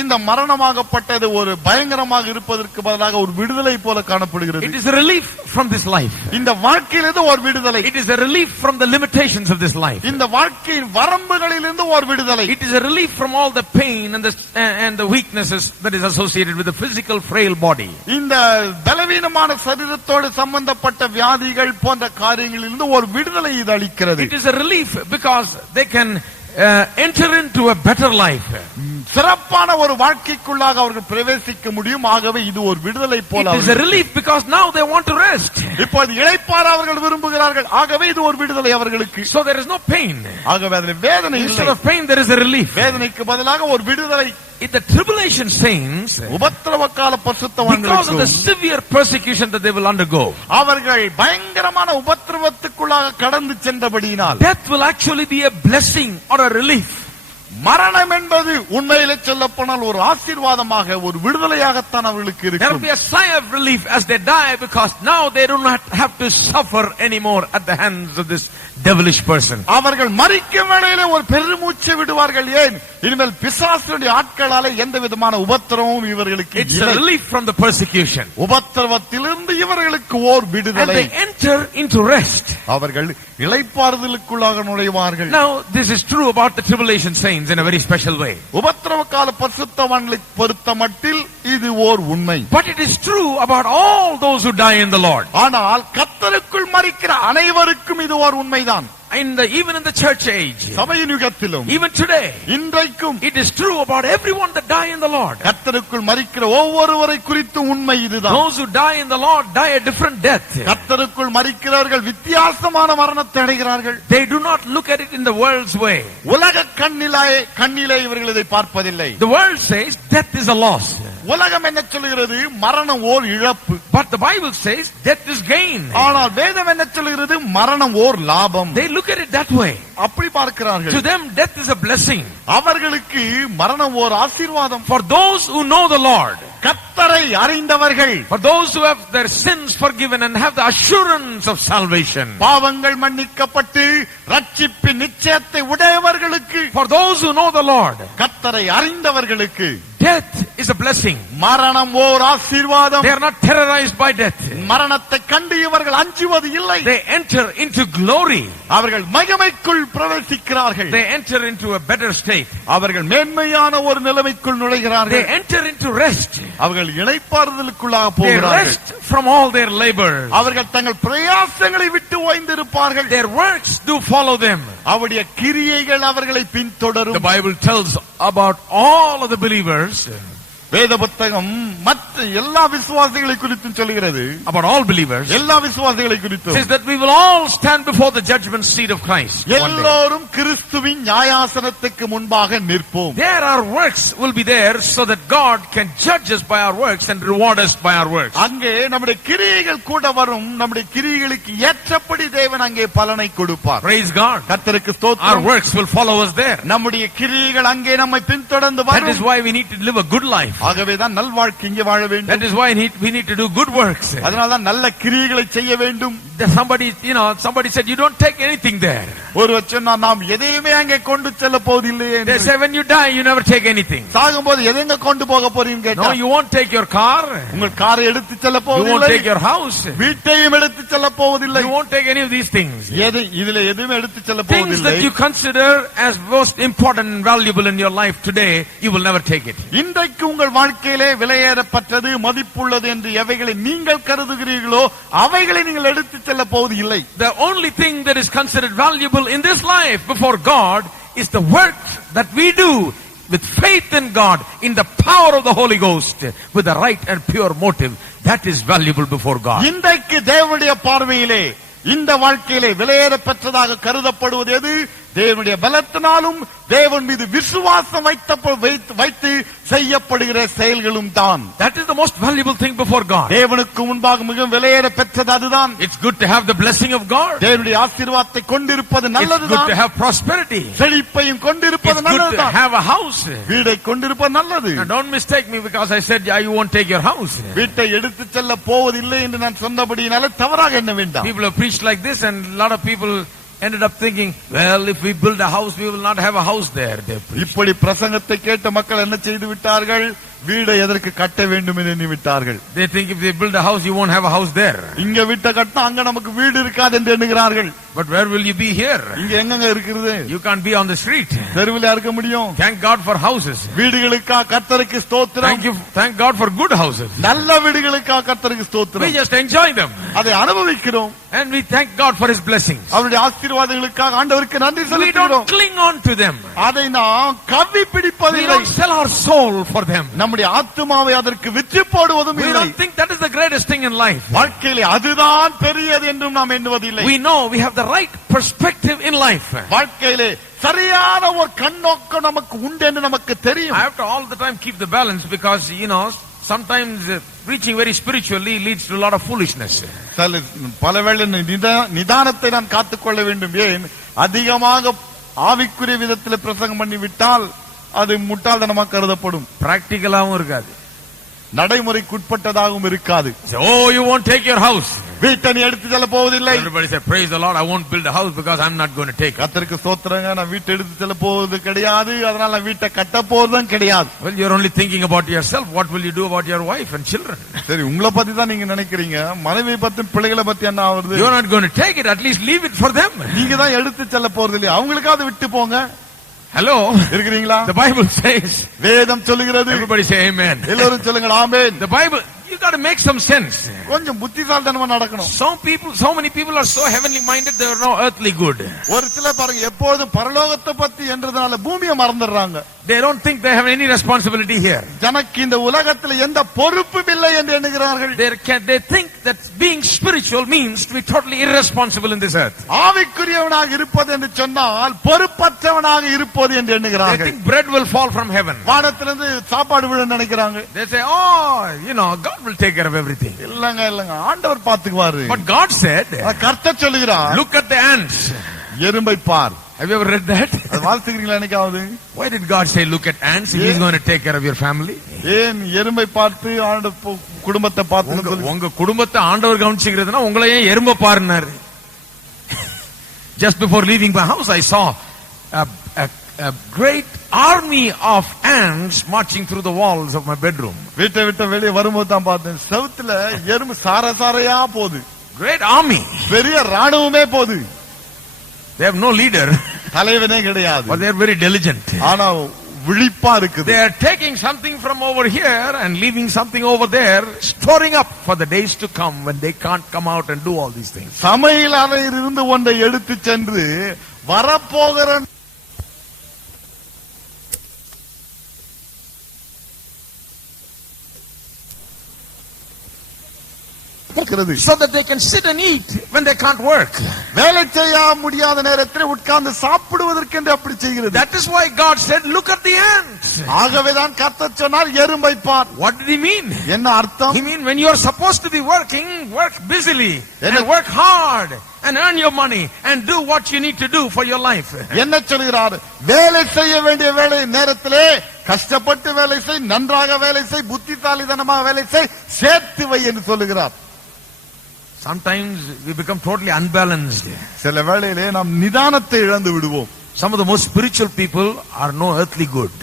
இந்த மரணமாகப்பட்டது ஒரு பயங்கரமாக இருப்பதற்கு பதிலாக ஒரு விடுதலை போல காணப்படுகிறது. It is a relief from this life. இந்த வாழ்க்கையிலிருந்து ஒரு விடுதலை. It is a relief from the limitations of this life. இந்த வாழ்க்கையின் வரம்புகளிலிருந்து ஒரு விடுதலை. It is a relief from all the pain and the weaknesses that is associated with the physical frail body. இந்த பலவீனமான சரீரத்தோடு சம்பந்தப்பட்ட வியாதிகள் போன்ற காரியங்களிலிருந்து ஒரு விடுதலை இது அளிக்கிறது. It is a relief because they can enter into a better life. சிறப்பான ஒரு வாழ்க்கைக்குள்ளாக அவர்கள் பிரவேசிக்க முடியும். ஆகவே இது ஒரு விடுதலை போல. It is a relief because now they want to rest. இப்போது இளைப்பாற அவர்கள் விரும்புகிறார்கள். ஆகவே இது ஒரு விடுதலை அவர்களுக்கு. So there is no pain. ஆகவே அதில் வேதனை இல்லை. Instead of pain there is a relief. வேதனைக்கு பதிலாக ஒரு விடுதலை. In the tribulation saints, உபத்திரவ கால பரிசுத்தவான்களுக்கு, because of the severe persecution that they will undergo, அவர்கள் பயங்கரமான உபத்திரவத்துக்குள்ளாக கடந்து சென்றபடியினால், death will actually be a blessing or a relief. மரணம் என்பது உண்மையிலே சொல்லப்போனால் ஒரு ஆசீர்வாதமாக ஒரு விடுதலையாகத்தான் அவர்களுக்கு There will இருக்கும். be a sigh of relief as they die, because now they do not have to suffer anymore at the hands of this devilish person. அவர்கள் மரிக்கும் வேளையிலே ஒரு பெருமூச்சு விடுவார்கள். ஏன்? இனிமேல் பிசாசுடைய ஆட்களாலே எந்த விதமான உபத்திரமும் இவர்களுக்கு It's a இல்லை. relief from the persecution. உபத்திரவத்திலிருந்து இவர்களுக்கு ஓர் And விடுதலை. they enter into rest. அவர்கள் இளைப்பாறுதலுக்குள்ளாக நுழைவார்கள். Now, this is true about the tribulation saints in a very special way. உபத்திரவ கால பரிசுத்தவான்களை பொறுத்த மட்டில் இது ஓர் உண்மை. But it is true about all those who die in the Lord. ஆனால் கர்த்தருக்குள் மரிக்கிற அனைவருக்கும் இது ஓர் உண்மைதான். Even in the church age, சபையின் யுகத்திலும் even today, இன்றைக்கும் it is true about everyone that die in the Lord. கர்த்தருக்குள் மரிக்கிற ஒவ்வொருவரை குறித்து உண்மை இதுதான். Those who die in the Lord die a different death. கர்த்தருக்குள் மரிக்கிறவர்கள் வித்தியாசமான மரணத்தை அடைகிறார்கள். They do not look at it in the world's way. உலக கண்ணிலே இவர்கள் இதை பார்ப்பதில்லை. The world says death is a loss. உலகம் என்ன சொல்கிறது? மரணம் ஓர் இழப்பு. But the Bible says death is gain. ஆனால் வேதம் என்ன சொல்கிறது? மரணம் ஓர் லாபம். They look at it that way. அப்படி பார்க்கிறார்கள். To them death is a blessing. அவர்களுக்கு மரணம் ஓர் ஆசீர்வாதம். For those who know the Lord, கர்த்தரை அறிந்தவர்கள், for those who have their sins forgiven and have the assurance of salvation, பாவங்கள் மன்னிக்கப்பட்டு ரட்சிப்பின் நிச்சயத்தை உடையவர்களுக்கு, for those who know the Lord, கர்த்தரை அறிந்தவர்களுக்கு death is a blessing. மரணம் ஓர் ஆசீர்வாதம். They are not terrorized by death. மரணத்தை கண்டு இவர்கள் அஞ்சுவது இல்லை. They enter into glory. அவர்கள் மகிமைக்குள் பிரவேசிக்கிறார்கள். They enter into a better state. அவர்கள் மேன்மையான ஒரு நிலைமைக்குள் They நுழைகிறார்கள். enter into rest. அவர்கள் இளைப்பாறுதலுக்குள்ளாக They போகிறார்கள். rest from all their labor. அவர்கள் தங்கள் பிரயாசங்களை விட்டு ஓய்ந்திருப்பார்கள். Their works do follow them. அவருடைய கிரியைகள் அவர்களை The பின்தொடரும். Bible tells about all of the believers, வேத புத்தகம் மற்ற எல்லா விசுவாசிகளை குறித்தும் சொல்கிறது. about all believers, எல்லா விசுவாசிகளை குறித்தும் says that we will all stand before the judgment seat of Christ. one day. எல்லோரும் கிறிஸ்துவின் நியாயாசனத்துக்கு முன்பாக நிற்போம். There our works will be there so that God can judge us by our works and reward us by our works. அங்கே நம்முடைய கிரியைகள் கூட வரும். நம்முடைய கிரியைகளுக்கு ஏற்றபடி தேவன் அங்கே பலனை கொடுப்பார். Praise God. கர்த்தருக்கு Our ஸ்தோத்திரம். works will follow us there. நம்முடைய கிரியைகள் அங்கே நம்மை பின்தொடர்ந்து That is வரும். why we need to live a good life. ஆகவேதான் நல்வாழ்க்கை இங்கே வாழ That வேண்டும். is why we need to do good works. அதனால்தான் நல்ல கிரியைகளை செய்ய வேண்டும். Somebody said, you don't take anything there. ஒருவர் சொன்னார், நாம் எதையுமே அங்கே கொண்டு செல்ல போவதில்லையே They என்று. say when you die, you never take anything. சாகும்போது எதெங்க கொண்டு போக போறீங்க No, கேட்டா, you won't take your car. உங்கள் காரை எடுத்து செல்ல You won't போவதில்லை. take your house. வீட்டையும் எடுத்து செல்ல போவதில்லை. You won't take any of these things. இதுல எதுவுமே எடுத்து செல்ல Things போவதில்லை. that you consider as most important and valuable in your life today, you will never take it. இன்றைக்கு உங்கள் வாழ்க்கையிலே விலையேறப்பட்டது மதிப்புள்ளது என்று எவைகளை நீங்கள் கருதுகிறீர்களோ அவைகளை நீங்கள் எடுத்து செல்ல போவது இல்லை. The only thing that is considered valuable in this life before God is the work that we do with faith in God, in the power of the Holy Ghost, with the right and pure motive. That is valuable before God. இன்றைக்கு தேவனுடைய பார்வையிலே இந்த வாழ்க்கையிலே விலையேற பெற்றதாக கருதப்படுவது எது? தேவனுடைய பலத்தினாலும் தேவன் மீது விசுவாசம் வைத்து செய்யப்படுகிற செயல்களும் தான். That is the most valuable thing before God. தேவனுக்கு முன்பாக மிகவும் விலையேற பெற்றது அதுதான். It's good to have the blessing of God. தேவனுடைய ஆசீர்வாதத்தை கொண்டிருப்பது It's good நல்லதுதான். to have prosperity. செழிப்பையும் கொண்டிருப்பது It's good to நல்லதுதான். have a house. வீடை கொண்டிருப்பது நல்லது. Now don't mistake me because I said you won't take your house. வீட்டை எடுத்து செல்ல போவதில்லை என்று நான் சொன்னபடியினால தவறாக எண்ண வேண்டாம். People have preached like this and a lot of people ended up thinking, well, if we build a house, we will not have a house there. They preached. இப்படி பிரசங்கத்தை கேட்ட மக்கள் என்ன செய்து விட்டார்கள்? வீடை எதற்கு கட்ட வேண்டும் என்று எண்ணி விட்டார்கள். They think if they build a house, you won't have a house there. இங்க வீட்டை கட்டினா அங்க நமக்கு வீடு இருக்காது என்று எண்ணுகிறார்கள். But where will you be here? இங்க எங்கங்க இருக்கிறது? You can't be on the street. தெருவில் இருக்க முடியும். Thank God for houses. வீடுகளுக்கா கர்த்தருக்கு ஸ்தோத்திரம். Thank God for good houses. நல்ல வீடுகளுக்கா கர்த்தருக்கு We ஸ்தோத்திரம். just enjoy them. அதை அனுபவிக்கிறோம். And we thank God for His blessings. அவருடைய ஆசீர்வாதங்களுக்காக ஆண்டவருக்கு நன்றி We செலுத்துகிறோம். don't cling on to them. அதை நாம் கவ்வி We பிடிப்பதில்லை. don't sell our soul for them. நம்முடைய ஆத்துமாவை அதற்கு விற்று போடுவதும் We இல்லை. don't think that is the greatest thing in life. வாழ்க்கையிலே அதுதான் பெரியது என்றும் நாம் எண்ணுவதில்லை. We know we have the right perspective in life. வாழ்க்கையிலே சரியான ஒரு கண்ணோக்கம் நமக்கு உண்டு என்று நமக்கு தெரியும். I have to all the time keep the balance because, sometimes preaching very spiritually leads to a lot of foolishness. பலவேளை நிதானத்தை நான் காத்துக்கொள்ள வேண்டும். ஏன்? அதிகமாக ஆவிக்குரிய விதத்தில் பிரசங்கம் பண்ணி விட்டால் அது முட்டாள்தனமாக கருதப்படும். பிராக்டிகலாவும் இருக்காது, நடைமுறைக்குட்பட்டதாகவும் இருக்காது. Oh, you won't take your house. வீட்டை நீ எடுத்து செல்ல போவதில்லை. Everybody say, praise the Lord, I won't build a house because I'm not going to take it. கர்த்தருக்கு ஸ்தோத்திரங்க, நான் வீட்டை எடுத்து செல்ல போவது கிடையாது, அதனால நான் வீட்டை கட்ட போவதும் கிடையாது. Well, you're only thinking about yourself. What will you do about your wife and children? சரி, உங்களை பத்தி தான் நீங்க நினைக்கிறீங்க, மனைவி பத்தி பிள்ளைகளை பத்தி என்ன ஆகுது? You're not going to take it, at least leave it for them. நீங்க தான் எடுத்து செல்ல போறது இல்லையா, அவங்களுக்காவது விட்டு போங்க. Hello, இருக்கிறீங்களா? The Bible says, வேதம் சொல்லுகிறது. everybody say amen. எல்லாரும் சொல்லுங்க ஆமென். The Bible, you got to make some sense. கொஞ்சம் புத்திசாலித்தனமா நடக்கணும். So many people are so heavenly minded, they are no earthly good. ஒரு சில பாருங்க, எப்பொழுதும் பரலோகத்தை பத்தி என்றதுனால பூமியை மறந்துடுறாங்க. They don't think they have any responsibility here. ஜனக்கு இந்த உலகத்துல எந்த பொறுப்பும் இல்லை என்று எண்ணுகிறார்கள். They think that being spiritual means to be totally irresponsible in this earth. ஆவிக்குரியவனாக இருப்பது என்று சொன்னால் பொறுப்பற்றவனாக இருப்பது என்று They எண்ணுகிறார்கள். think bread will fall from heaven. வானத்திலிருந்து சாப்பாடு விழ நினைக்கிறாங்க. They say, oh, God will take care of everything. இல்லங்க, ஆண்டவர் பாத்துக்குவாரு. But God said, கர்த்தர் சொல்லுகிறார், look at the ants. எறும்பை பார். Have you ever read that? அது வாசிக்கிறீங்களா என்னைக்காவது? Why did God say, look at ants? He is going to take care of your family. ஏன் எறும்பை பார்த்து ஆண்டவர் குடும்பத்தை பார்த்து? உங்க குடும்பத்தை ஆண்டவர் கவனிச்சுக்கிறதுனா உங்களை ஏன் எறும்பை பாருனாரு? Just before leaving my house, I saw a great army of ants marching through the walls of my bedroom. வீட்டை விட்டு வெளியே வரும்போது தான் பார்த்தேன், செவுத்துல எறும்பு சாரையா போகுது. Great army. பெரிய ராணுவமே போகுது. They have no leader. தலைவனே கிடையாது. But they are very diligent. ஆனா விழிப்பா இருக்குது. They are taking something from over here and leaving something over there, storing up for the days to come when they can't come out and do all these things. சமையல் அறையில் இருந்து ஒன்றை எடுத்து சென்று வரப்போகிற so that they can sit and eat when they can't work. வேலை செய்ய முடியாத நேரத்தில் உட்கார்ந்து சாப்பிடுவதற்கு என்று அப்படி செய்கிறது. That is why God said, look at the ants. ஆகவேதான் கர்த்தர் சொன்னார், எறும்பை பார். What did he mean? என்ன அர்த்தம்? He mean when you are supposed to be working, work busily and work hard and earn your money and do what you need to do for your life. என்ன சொல்கிறார்? வேலை செய்ய வேண்டிய வேலை நேரத்திலே கஷ்டப்பட்டு வேலை செய், நன்றாக வேலை செய், புத்திசாலித்தனமாக வேலை செய், சேர்த்து வை என்று சொல்லுகிறார். Sometimes we become totally unbalanced. சில வேளையிலே நாம் நிதானத்தை இழந்து விடுவோம். Some of the most spiritual people are no earthly good.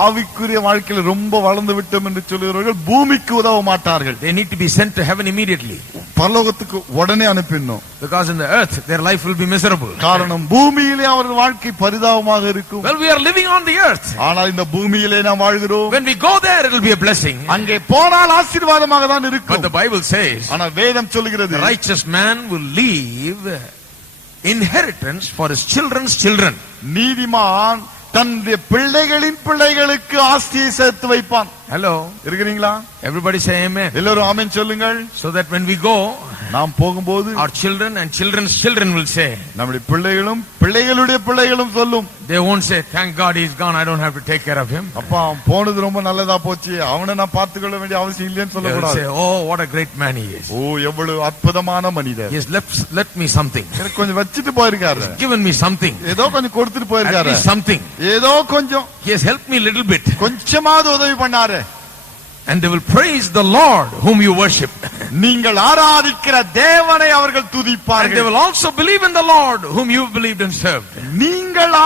ஆவிக்குரிய வாழ்க்கையில் ரொம்ப வளர்ந்து விட்டோம் என்று சொல்லுகிறவர்கள் பூமிக்கு உதவ மாட்டார்கள். They need to be sent to heaven immediately. பரலோகத்துக்கு உடனே அனுப்பிடணும். Because in the earth their life will be miserable. காரணம் பூமியிலே அவர்கள் வாழ்க்கை பரிதாபமாக இருக்கும். Well, we are living on the earth. ஆனால் இந்த பூமியிலே நாம் வாழ்கிறோம். When we go there it will be a blessing. அங்கே போனால் ஆசீர்வாதமாக தான் இருக்கும். But the Bible says, ஆனால் வேதம் சொல்கிறது, the righteous man will leave inheritance for his children's children. நீதிமான் தன்னுடைய பிள்ளைகளின் பிள்ளைகளுக்கு ஆஸ்தியை சேர்த்து வைப்பான். Hello, இருக்கிறீங்களா? Everybody say amen. எல்லாரும் ஆமென் சொல்லுங்கள். So that when we go, நாம் போகும்போது our children and children's children will say, நம்முடைய பிள்ளைகளும் பிள்ளைகளுடைய பிள்ளைகளும் சொல்லும். They won't say, thank God he's gone, I don't have to take care of him. அப்பா போனது ரொம்ப நல்லதா போச்சு, அவனை நான் பார்த்துக்கொள்ள வேண்டிய அவசியம் இல்லைன்னு They will சொல்லக்கூடாது. say, oh, what a great man he is. ஓ எவ்வளவு அற்புதமான மனிதர். He has left me something. எனக்கு கொஞ்சம் வச்சிட்டு போயிருக்காரு. Given me something. ஏதோ கொஞ்சம் கொடுத்துட்டு At போயிருக்காரு. least something. ஏதோ கொஞ்சம். He has helped me a little bit. கொஞ்சமாவது உதவி பண்ணாரு. And they will praise the Lord whom you worship. நீங்கள் ஆராதிக்கிற தேவனை அவர்கள் And they துதிப்பார்கள். will also believe in the Lord whom you believed and served. நீங்கள்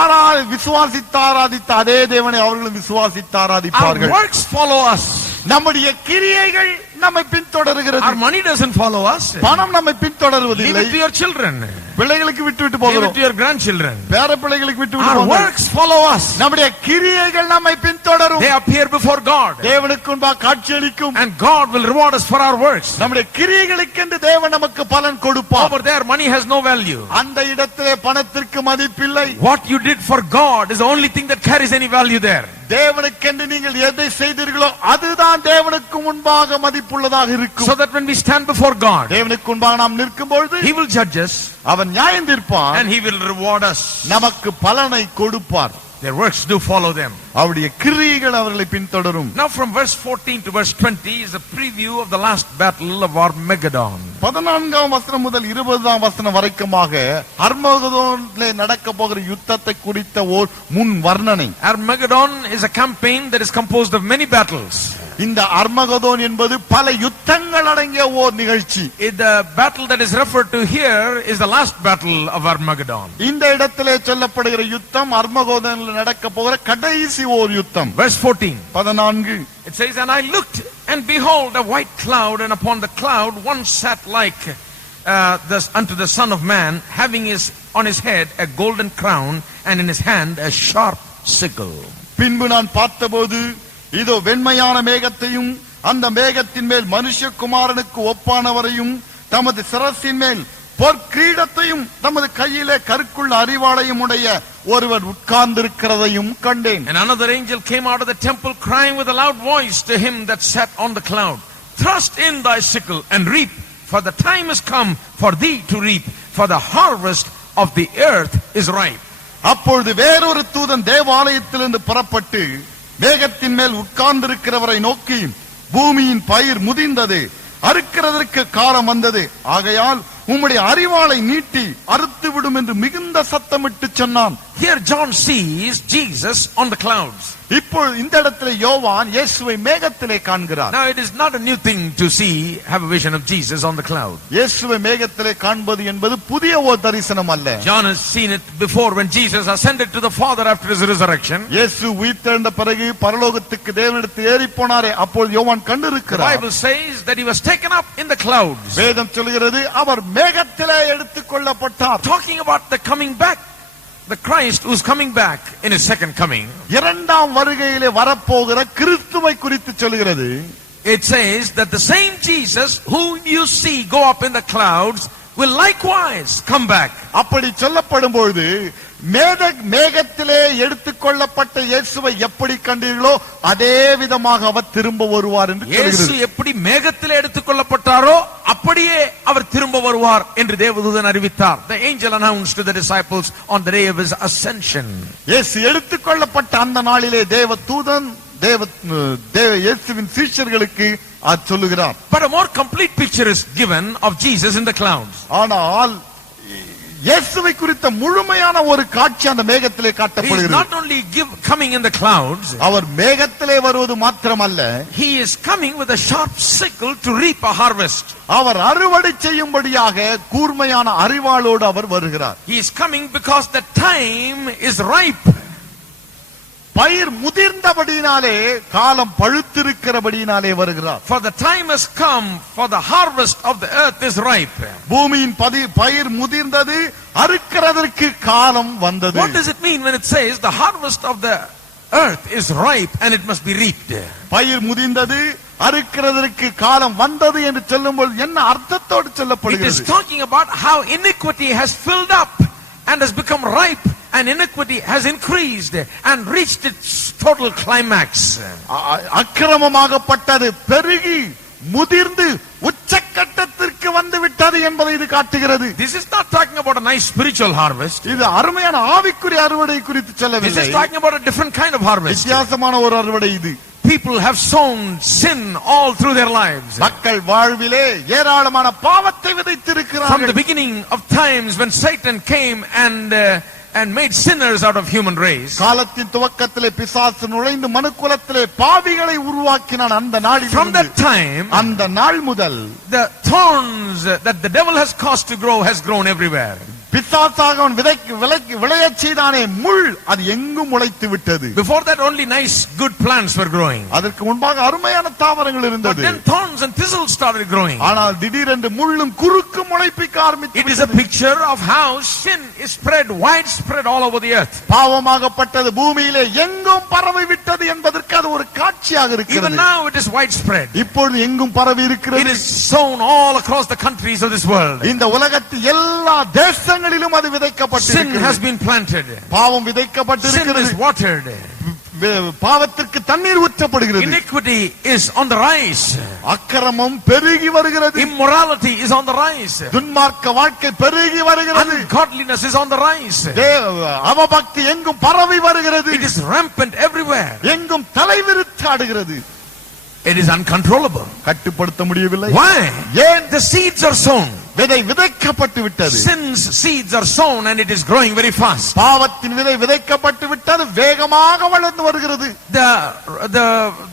விசுவாசித்து ஆராதித்த அதே தேவனை அவர்களும் விசுவாசித்து Our ஆராதிப்பார்கள். works follow us. நம்முடைய கிரியைகள் நம்மை பின்தொடர்கிறது. Our money doesn't follow us. பணம் நம்மை Leave பின்தொடர்வதில்லை. it to your children. பிள்ளைகளுக்கு விட்டு விட்டு Leave it போகிறோம். to your grandchildren. பேர பிள்ளைகளுக்கு விட்டு விட்டு Our போகிறோம். works follow us. நம்முடைய கிரியைகள் நம்மை பின்தொடரும். They appear before God. தேவனுக்கு முன்பாக காட்சியளிக்கும். And God will reward us for our works. நம்முடைய கிரியைகளுக்கென்று தேவன் நமக்கு பலன் கொடுப்பார். Over there money has no value. அந்த இடத்திலே பணத்திற்கு மதிப்பில்லை. What you did for God is the only thing that carries any value there. தேவனுக்கென்று நீங்கள் எதை செய்தீர்களோ அதுதான் தேவனுக்கு முன்பாக மதிப்புள்ளதாக இருக்கும். So that when we stand before God, தேவனுக்கு முன்பாக நாம் நிற்கும் பொழுது He will judge us அவன் நியாயம் தீர்ப்பான். and He will reward us. நமக்கு பலனை கொடுப்பார். Their works do follow them. அவருடைய கிரியைகள் அவர்களை பின்தொடரும். Now from verse 14 to verse 20 is a preview of the last battle of Armageddon. 14ஆம் வசனம் முதல் 20ஆம் வசனம் வரைக்குமாக அர்மகதோனிலே நடக்க போகிற யுத்தத்தை குறித்த ஓர் முன் வர்ணனை. Armageddon is a campaign that is composed of many battles. இந்த அர்மகதோன் என்பது பல யுத்தங்கள் அடங்கிய ஓர் நிகழ்ச்சி. The battle that is referred to here is the last battle of Armageddon. இந்த இடத்திலே சொல்லப்படுகிற யுத்தம் அர்மகதோனில் நடக்க போகிற கடைசி ஓர் யுத்தம். Verse 14. 14. It says, and I looked, and behold, a white cloud, and upon the cloud one sat like unto the Son of Man, having on his head a golden crown, and in his hand a sharp sickle. பின்பு நான் பார்த்தபோது இதோ வெண்மையான மேகத்தையும் அந்த மேகத்தின் மேல் மனுஷகுமாரனுக்கு ஒப்பானவரையும் தமது சிரசின் மேல் பொற்கிரீடத்தையும் தமது கையிலே கருக்குள்ள அரிவாளையும் உடைய ஒருவர் உட்கார்ந்திருக்கிறதையும் கண்டேன். And another angel came out of the temple, crying with a loud voice to him that sat on the cloud, thrust in thy sickle and reap, for the time is come for thee to reap, for the harvest of the earth is ripe. அப்பொழுது வேறொரு தூதன் தேவாலயத்திலிருந்து புறப்பட்டு மேகத்தின் மேல் உட்கார்ந்திருக்கிறவரை நோக்கி, பூமியின் பயிர் முதிர்ந்தது, அறுக்கிறதற்கு காலம் வந்தது, ஆகையால் உம்முடைய அரிவாளை நீட்டி அறுத்து விடும் என்று மிகுந்த சத்தமிட்டு சொன்னான். Here John sees Jesus on the clouds. இப்போ இந்த இடத்துல யோவான் இயேசுவை மேகத்திலே காண்கிறார். Now it is not a new thing to have a vision of Jesus on the cloud. இயேசுவை மேகத்திலே காண்பது என்பது புதிய ஒரு தரிசனம் அல்ல. John has seen it before when Jesus ascended to the Father after his resurrection. இயேசு உயிர்த்தெழுந்த பிறகு பரலோகத்துக்கு தேவனிடத்தில் ஏறி போனாரே, அப்பொழுது யோவான் கண்டிருக்கிறார். The Bible says that he was taken up in the clouds. வேதம் சொல்கிறது அவர் மேகத்திலே எடுத்துக்கொள்ளப்பட்டார். Talking about the coming back, the Christ who's coming back in his second coming. இரண்டாம் வருகையிலே வரப்போகிற கிறிஸ்துவை குறித்து சொல்கிறது. It says that the same Jesus whom you see go up in the clouds will likewise come back. அப்படி சொல்லப்படும் பொழுது மேகத்திலே எடுத்துக்கொள்ளப்பட்ட இயேசுவை எப்படி கண்டீர்களோ அதே விதமாக அவர் திரும்ப வருவார் என்று சொல்கிறது. இயேசு எப்படி மேகத்திலே எடுத்துக்கொள்ளப்பட்டாரோ அப்படியே அவர் திரும்ப வருவார் என்று தேவதூதன் அறிவித்தார். The angel announced to the disciples on the day of his ascension. இயேசு எடுத்துக்கொள்ளப்பட்ட அந்த நாளிலே தேவதூதன் இயேசுவின் சீஷர்களுக்கு சொல்லுகிறார். But a more complete picture is given of Jesus in the clouds. ஆனால் இயேசுவை குறித்த முழுமையான ஒரு காட்சி அந்த மேகத்திலே காட்டப்படுகிறது. He is not only coming in the clouds, அவர் மேகத்திலே வருவது மாத்திரமல்ல, he is coming with a sharp sickle to reap a harvest. அவர் அறுவடை செய்யும்படியாக கூர்மையான அரிவாளோடு அவர் வருகிறார். He is coming because the time is ripe. பயிர் முதிர்ந்தபடியினாலே, காலம் பழுத்திருக்கிறபடியினாலே வருகிறார். For the time has come for the harvest of the earth is ripe. பூமியின் பயிர் முதிர்ந்தது, அறுக்கிறதற்கு காலம் வந்தது. What does it mean when it says the harvest of the earth is ripe and it must be reaped? பயிர் முதிர்ந்தது, அறுக்கிறதற்கு காலம் வந்தது என்று சொல்லும்போது என்ன அர்த்தத்தோடு சொல்லப்படுகிறது? It is talking about how iniquity has filled up and has become ripe, and iniquity has increased and reached its total climax. அக்கிரமமாகப்பட்டது பெருகி முதிர்ந்து உச்சக்கட்டத்திற்கு வந்து விட்டது என்பதை இது காட்டுகிறது. This is not talking about a nice spiritual harvest. இது அருமையான ஆவிக்குரிய அறுவடை குறித்து சொல்லவில்லை. This is talking about a different kind of harvest. வித்தியாசமான ஒரு அறுவடை இது. People have sown sin all through their lives. மக்கள் வாழ்விலே ஏராளமான பாவத்தை விதைத்திருக்கிறார்கள். From the beginning of times when Satan came and made sinners out of human race. காலத்தின் துவக்கத்திலே பிசாசு நுழைந்து மனுக்குலத்திலே பாவிகளை உருவாக்கினான். அந்த நாளில் From that time, அந்த நாள் முதல் the thorns that the devil has caused to grow has grown everywhere. பிசாசாக அவன் விளையச் செய்தானே முள், அது எங்கும் முளைத்து விட்டது. Before that only nice good plants were growing. அதற்கு முன்பாக அருமையான தாவரங்கள் இருந்தது. But then thorns and thistles started growing. ஆனால் திடீரென்று முள்ளும் குறுக்கும் முளைப்பிக்க ஆரம்பித்தது. It is a picture of how sin is spread widespread all over the earth. பாவமாகப்பட்டது பூமியிலே எங்கும் பரவி விட்டது என்பதற்கு அது ஒரு காட்சியாக இருக்கிறது. Even now it is widespread. இப்பொழுது எங்கும் பரவி இருக்கிறது. It is sown all across the countries of this world. இந்த உலகத்தில் எல்லா தேசங்களிலும் அது விதைக்கப்பட்டிருக்கிறது. Sin has been planted. பாவம் விதைக்கப்பட்டிருக்கிறது. Sin is watered. பாவத்திற்கு தண்ணீர் ஊற்றப்படுகிறது. Iniquity is on the rise. அக்கிரமம் பெருகி வருகிறது. Immorality is on the rise. துன்மார்க்க வாழ்க்கை பெருகி வருகிறது. Ungodliness is on the rise. அவபக்தி எங்கும் பரவி வருகிறது. It is rampant everywhere. எங்கும் தலைவிரித்தாடுகிறது. It is uncontrollable. கட்டுப்படுத்த முடியவில்லை. Why? ஏன்? The seeds are sown. விதை விதைக்கப்பட்டு விட்டது. Sin's seeds are sown and it is growing very fast. பாவத்தின் விதை விதைக்கப்பட்டு விட்டது, வேகமாக வளர்ந்து வருகிறது.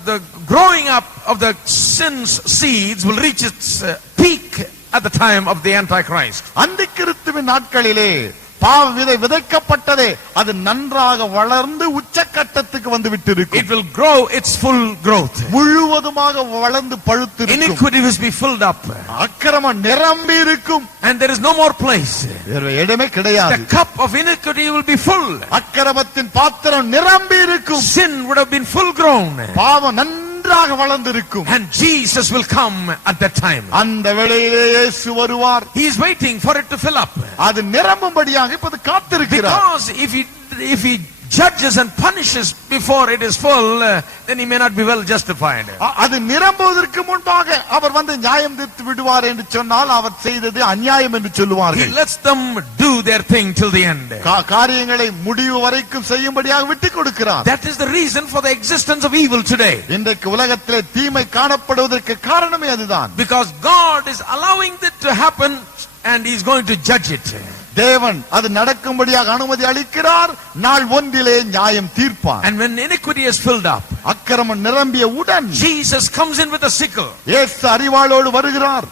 The growing up of the sin's seeds will reach its peak at the time of the Antichrist. அந்திக்கிறிஸ்துவின் நாட்களிலே பாவ விதை விதைக்கப்பட்டதே அது நன்றாக வளர்ந்து உச்சக்கட்டத்துக்கு வந்து விட்டிருக்கும். It will grow its full growth. முழுவதுமாக வளர்ந்து பழுத்திருக்கும். Iniquity will be filled up. அக்கிரமம் நிரம்பி இருக்கும். And there is no more place. வேறு இடமே கிடையாது. The cup of iniquity will be full. அக்கிரமத்தின் பாத்திரம் நிரம்பி இருக்கும். Sin would have been full grown. பாவம் நன்றாக வளர்ந்திருக்கும். And Jesus will come at that time. அந்த வேளையிலே இயேசு வருவார். He is waiting for it to fill up. அது நிரம்பும்படியாக இப்போது காத்திருக்கிறார். Because if he judges and punishes before it is full, then he may not be well justified. அது நிரம்புவதற்கு முன்பாக அவர் வந்து நியாயம் தீர்த்து விடுவார் என்று சொன்னால் அவர் செய்தது அநியாயம் என்று சொல்லுவார்கள். He lets them do their thing till the end. காரியங்களை முடிவு வரைக்கும் செய்யும்படியாக விட்டுக் கொடுக்கிறார். That is the reason for the existence of evil today. இன்றைக்கு உலகத்திலே தீமை காணப்படுவதற்கு காரணமே அதுதான். Because God is allowing it to happen and he is going to judge it. தேவன் அது நடக்கும்படியாக அனுமதி அளிக்கிறார், நாள் ஒன்றிலே நியாயம் தீர்ப்பார். And when iniquity is filled up, அக்கிரமம் நிரம்பிய உடன் Jesus comes in with a sickle. இயேசு அரிவாளோடு வருகிறார்.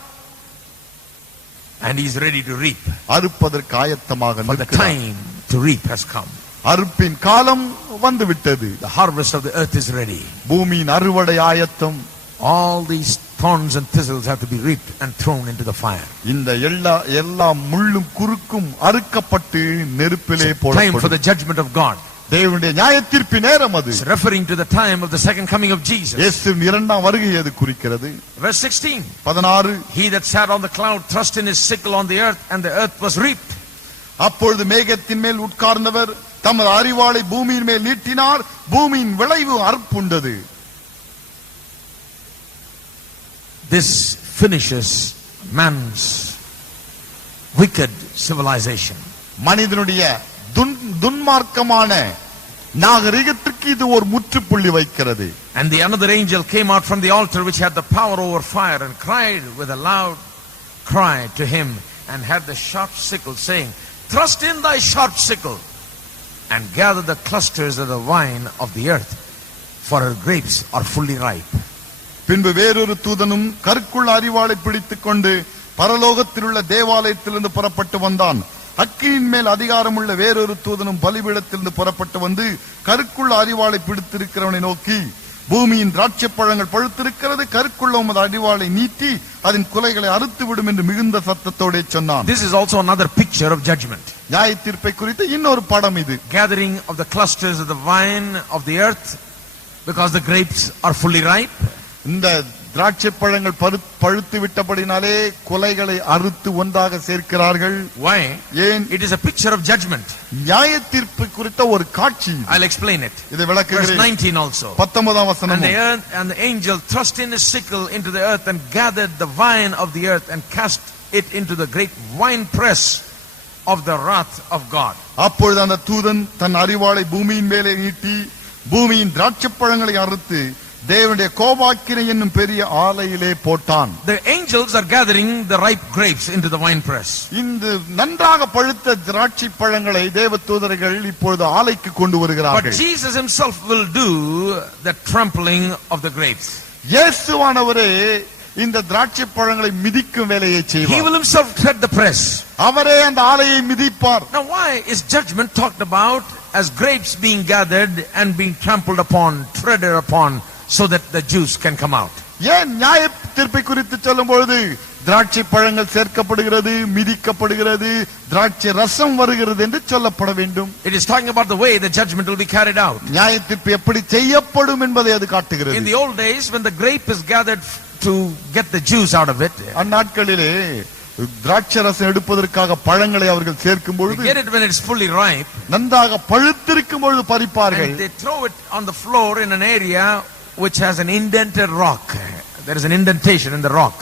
And he is ready to reap. அறுப்பதற்கு ஆயத்தமாக For the time to reap has come. அறுப்பின் காலம் வந்து விட்டது. The harvest of the earth is ready. பூமியின் அறுவடை ஆயத்தம். All these thorns and thistles have to be reaped and thrown into the fire. இந்த எல்லா முள்ளும் குறுக்கும் அறுக்கப்பட்டு நெருப்பிலே Time for போடப்படும். the judgment of God. தேவனுடைய நியாயத்தீர்ப்பு நேரம் அது. It's referring to the time of the second coming of Jesus. இயேசுவின் இரண்டாம் வருகை அது குறிக்கிறது. Verse 16. 16 He that sat on the cloud thrust in his sickle on the earth, and the earth was reaped. அப்பொழுது மேகத்தின் மேல் உட்கார்ந்தவர் தமது அரிவாளை பூமியின் மேல் நீட்டினார், பூமியின் விளைவு அறுப்புண்டது. This finishes man's wicked civilization. மனிதனுடைய துன்மார்க்கமான நாகரிகத்திற்கு இது ஒரு முற்றுப்புள்ளி வைக்கிறது. And the another angel came out from the altar which had the power over fire and cried with a loud cry to him and had the sharp sickle, saying, Thrust in thy sharp sickle and gather the clusters of the vine of the earth, for her grapes are fully ripe. பின்பு வேறொரு தூதனும் கற்குள்ள அரிவாளை பிடித்துக் கொண்டு பரலோகத்தில் உள்ள தேவாலயத்திலிருந்து புறப்பட்டு வந்தான். அக்கினியின் மேல் அதிகாரம் உள்ள வேறொரு தூதனும் பலிபீடத்திலிருந்து புறப்பட்டு வந்து கற்குள்ள அரிவாளை பிடித்திருக்கிறவனை நோக்கி, பூமியின் திராட்சை பழங்கள் பழுத்திருக்கிறது, கற்குள்ள உமது அரிவாளை நீட்டி அதன் குலைகளை அறுத்து விடும் என்று மிகுந்த சத்தத்தோட சொன்னான். This is also another picture of judgment. நியாய தீர்ப்பை குறித்து இன்னொரு படம் இது. Gathering of the clusters of the vine of the earth, because the grapes are fully ripe. இந்த திராட்சை பழங்கள் பழுத்து விட்டபடினாலே குலைகளை அறுத்து ஒன்றாக சேர்க்கிறார்கள். Why? ஏன்? It is a picture of judgment. நியாய தீர்ப்பு குறித்த ஒரு காட்சி. I'll explain it. இதை விளக்குகிறேன். Verse 19 also. 19ஆம் வசனம். And the angel thrust in his sickle into the earth and gathered the vine of the earth and cast it into the great wine press of the wrath of God. அப்பொழுது அந்த தூதன் தன் அரிவாளை பூமியின் மேலே நீட்டி பூமியின் திராட்சை பழங்களை அறுத்து தேவனுடைய கோபாக்கினை என்னும் பெரிய ஆலையிலே போட்டான். The angels are gathering the ripe grapes into the wine press. இந்த நன்றாக பழுத்த திராட்சை பழங்களை தேவதூதர்கள் இப்பொழுது ஆலைக்கு கொண்டு வருகிறார்கள். But Jesus himself will do the trampling of the grapes. இயேசுவானவரே இந்த திராட்சை பழங்களை மிதிக்கும் வேலையை செய்வார். He will himself tread the press. அவரே அந்த ஆலையை மிதிப்பார். Now why is judgment talked about as grapes being gathered and being trampled upon, treaded upon, so that the juice can come out? ஏன் நியாய தீர்ப்பை குறித்து சொல்லும் பொழுது திராட்சை பழங்கள் சேர்க்கப்படுகிறது, மிதிக்கப்படுகிறது, திராட்சை ரசம் வருகிறது என்று சொல்லப்பட வேண்டும்? It is talking about the way the judgment will be carried out. நியாய தீர்ப்பு எப்படி செய்யப்படும் என்பதை அது காட்டுகிறது. In the old days when the grape is gathered to get the juice out of it, அந்நாட்களிலே திராட்சரசம் எடுப்பதற்காக பழங்களை அவர்கள் சேர்க்கும் They பொழுது get it when it's fully ripe. நன்றாக பழுத்திருக்கும் பொழுது பறிப்பார்கள். And they throw it on the floor in an area which has an indented rock. There is an indentation in the rock.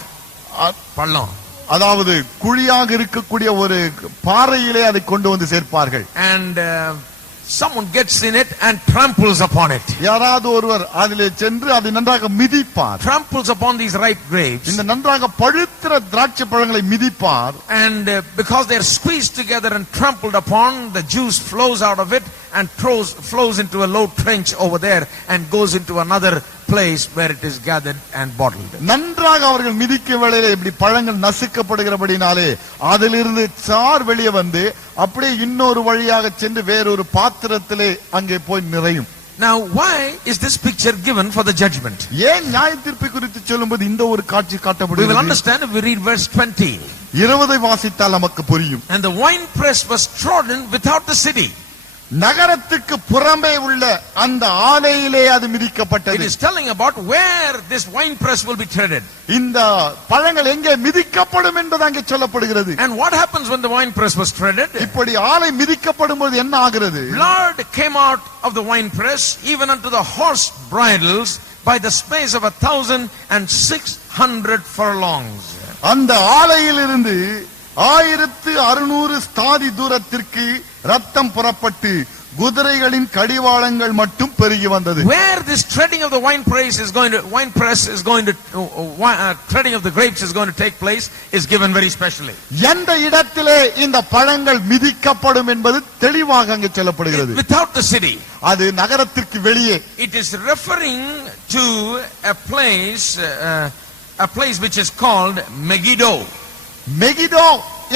பள்ளம். அதாவது குழியாக இருக்கக்கூடிய ஒரு பாறையிலே அதை கொண்டு வந்து சேர்ப்பார்கள். And someone gets in it and tramples upon it. யாராவது ஒருவர் அதிலே சென்று அதை நன்றாக மிதிப்பார். Tramples upon these ripe grapes. இந்த நன்றாக பழுத்த திராட்சை பழங்களை மிதிப்பார். And because they are squeezed together and trampled upon, the juice flows out of it and flows into a low trench over there and goes into another place where it is gathered and bottled. நன்றாக அவர்கள் மிதிக்கும் வேளையிலே இப்படி பழங்கள் நசுக்கப்படுகிறபடினாலே அதிலிருந்து sir வெளியே வந்து அப்படியே இன்னொரு வழியாக சென்று வேறொரு பாத்திரத்திலே அங்கே போய் நிறையும். Now why is this picture given for the judgment? ஏன் நியாயத்தீர்ப்பு குறித்து சொல்லும்போது இந்த ஒரு காட்சி We will காட்டப்படுகிறது? understand if we read verse 20. 20 வாசித்தால் நமக்கு புரியும். And the winepress was trodden without the city. நகரத்துக்கு புறமே உள்ள அந்த ஆலையிலே அது It மிதிக்கப்பட்டது. is telling about where this winepress will be treaded. இந்த பழங்கள் எங்கே மிதிக்கப்படும் என்பது அங்கே சொல்லப்படுகிறது. And what happens when the winepress was treaded? இப்படி ஆலை மிதிக்கப்படும் போது என்ன ஆகிறது? Blood came out of the winepress even unto the horse bridles by the space of 1,600 furlongs. அந்த ஆலையிலிருந்து 1600 ஸ்தாதி தூரத்திற்கு ரத்தம் புறப்பட்டு குதிரைகளின் கடிவாளங்கள் மட்டும் பெருகி வந்தது. Where this treading of the winepress is going to treading of the grapes is going to take place is given very specially. எந்த இடத்திலே இந்த பழங்கள் மிதிக்கப்படும் என்பது தெளிவாக அங்கே சொல்லப்படுகிறது. Without the city. அது நகரத்திற்கு வெளியே. It is referring to a place which is called Megiddo. Megiddo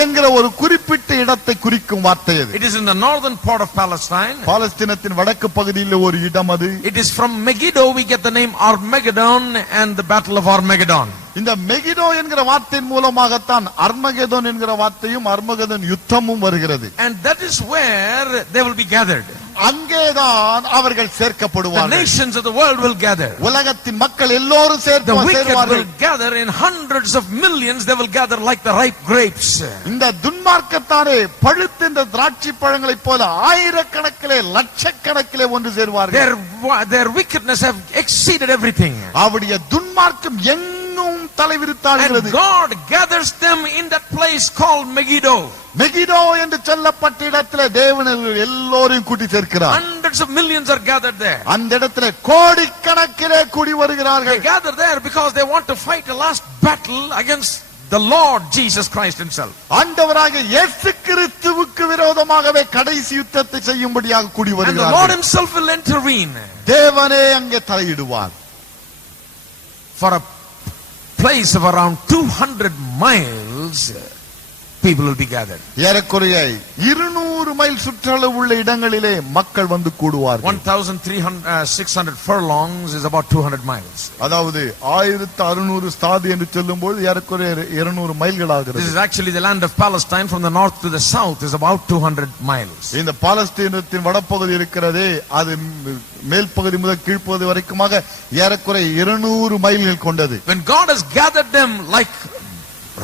என்கிற ஒரு குறிப்பிட்ட இடத்தை குறிக்கும் வார்த்தை அது. It is in the northern part of Palestine. பாலஸ்தீனத்தின் வடக்கு பகுதியில் ஒரு இடம் அது. It is from Megiddo we get the name Armageddon and the battle of Armageddon. இந்த மெகிடோ என்கிற வார்த்தையின் மூலமாகத்தான் அர்மகெதோன் என்கிற வார்த்தையும் அர்மகெதோன் யுத்தமும் வருகிறது. And that is where they will be gathered. அங்கேதான் அவர்கள் The சேர்க்கப்படுவார்கள். nations of the world will gather. உலகத்தின் மக்கள் எல்லோரும் The wicked will சேர்வார்கள். gather in hundreds of millions. They will gather like the ripe grapes. இந்த துன்மார்க்கத்தானே பழுத்த இந்த திராட்சை பழங்களைப் போல ஆயிரக்கணக்கிலே லட்சக்கணக்கிலே ஒன்று சேர்வார்கள். Their wickedness have exceeded everything. அவருடைய துன்மார்க்கம் எங்கும் தலைவிரித்தாடுகிறது. And God gathers them in that place called Megiddo. Megiddo என்று சொல்லப்பட்ட இடத்திலே தேவன் எல்லோரையும் கூட்டி சேர்க்கிறார். Hundreds of millions are gathered there. அந்த இடத்திலே கோடிக்கணக்கிலே கூடி வருகிறார்கள். They gather there because they want to fight a last battle against the Lord Jesus Christ himself. ஆண்டவராக இயேசு கிறிஸ்துவுக்கு விரோதமாகவே கடைசி யுத்தத்தை செய்யும்படியாக கூடி And the Lord வருகிறார்கள். himself will intervene. தேவனே அங்கே தலையிடுவார். For a place of around 200 miles, people will be gathered. ஏறக்குறைய 200 மைல் சுற்றளவு உள்ள இடங்களிலே மக்கள் வந்து கூடுவார்கள். 1,600 furlongs is about 200 miles. அதாவது 1600 ஸ்தாதி என்று சொல்லும்போது ஏறக்குறைய 200 மைல்கள் This ஆகிறது. is actually the land of Palestine from the north to the south is about 200 miles. இந்த பாலஸ்தீனத்தின் வடபகுதி இருக்கிறதே அது மேல் பகுதி முதல் கீழ்ப்பகுதி வரைக்குமாக ஏறக்குறைய 200 மைல்கள் கொண்டது. When God has gathered them like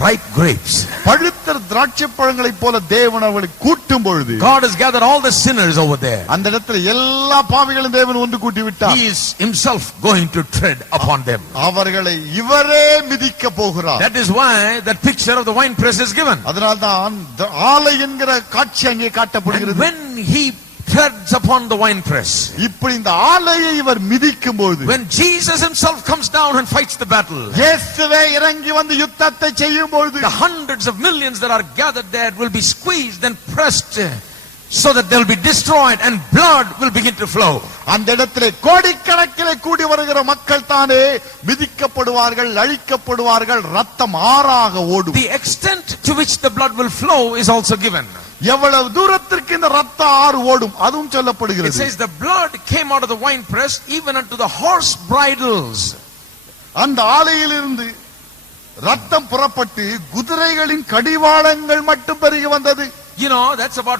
ripe grapes, பழுத்த திராட்சை பழங்களைப் போல தேவன் அவர்களை கூட்டும் பொழுது God has gathered all the sinners over there. அந்த இடத்துல எல்லா பாவிகளும் தேவன் ஒன்று கூட்டி விட்டார். He is himself going to tread upon them. அவர்களை இவரே மிதிக்க போகிறார். That is why that picture of the winepress is given. அதனால்தான் ஆலை என்கிற காட்சி அங்கே And காட்டப்படுகிறது. when he treads upon the winepress, இப்படி இந்த ஆலையை இவர் மிதிக்கும் போது when Jesus himself comes down and fights the battle, இயேசுவே இறங்கி வந்து யுத்தத்தை செய்யும் பொழுது the hundreds of millions that are gathered there will be squeezed and pressed so that they'll be destroyed and blood will begin to flow. அந்த இடத்திலே கோடிக்கணக்கிலே கூடி வருகிற மக்கள் தானே மிதிக்கப்படுவார்கள், அழிக்கப்படுவார்கள், ரத்தம் ஆறாக ஓடும். The extent to which the blood will flow is also given. எவ்வளவு தூரத்திற்கு இந்த ரத்த ஆறு ஓடும் அதுவும் It சொல்லப்படுகிறது. says the blood came out of the winepress even unto the horse bridles. அந்த ஆலையிலிருந்து ரத்தம் புறப்பட்டு குதிரைகளின் கடிவாளங்கள் மட்டும் பெருகி வந்தது. You know, that's about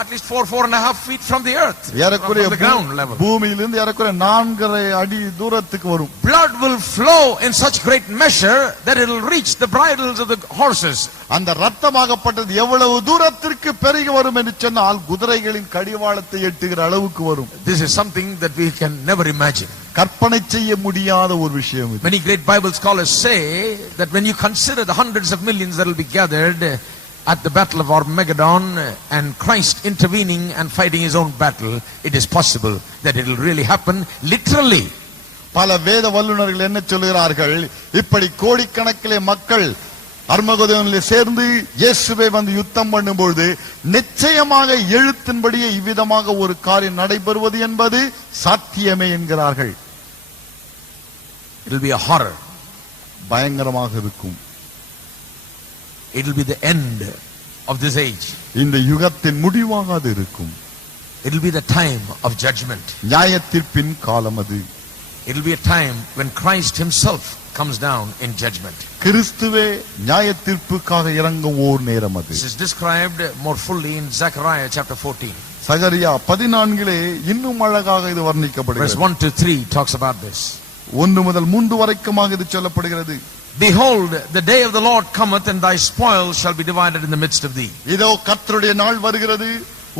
at least 4.5 feet from the earth, ஏறக்குறைய from the ground level. பூமியிலிருந்து ஏறக்குறைய 4.5 அடி தூரத்துக்கு வரும். Blood will flow in such great measure that it will reach the bridles of the horses. அந்த ரத்தமாகப்பட்டது எவ்வளவு தூரத்திற்கு பெருகி வரும் என்று சொன்னால் குதிரைகளின் கடிவாளத்தை எட்டுகிற அளவுக்கு வரும். This is something that we can never imagine. கற்பனை செய்ய முடியாத ஒரு விஷயம் இது. Many great Bible scholars say that when you consider the hundreds of millions that will be gathered at the battle of Armageddon and Christ intervening and fighting his own battle, it is possible that it will really happen literally. பல வேத வல்லுநர்கள் என்ன சொல்கிறார்கள், இப்படி கோடிக்கணக்கிலே மக்கள் அர்மகதோனிலே சேர்ந்து இயேசுவை வந்து யுத்தம் பண்ணும்போது நிச்சயமாக எழுத்தின்படியே இவ்விதமாக ஒரு காரியம் நடைபெறுவது என்பது சாத்தியமே என்கிறார்கள். It will be a horror. பயங்கரமாக இருக்கும். It will be the end of this age. இந்த யுகத்தின் முடிவாக அது இருக்கும். It will be the time of judgment. நியாயத்தீர்ப்பின் காலம் அது. It will be a time when Christ himself comes down in judgment. கிறிஸ்துவே நியாயத்தீர்ப்புக்காக இறங்கும் ஓர் நேரம் அது. This is described more fully in Zechariah chapter 14. சகரியா 14 இன்னும் அழகாக இது Verse வர்ணிக்கப்படுகிறது. 1 to 3 talks about this. 1 முதல் 3 வரைக்குமாக இது சொல்லப்படுகிறது. Behold, the day of the Lord cometh, and thy spoil shall be divided in the midst of thee. இதோ கர்த்தருடைய நாள் வருகிறது,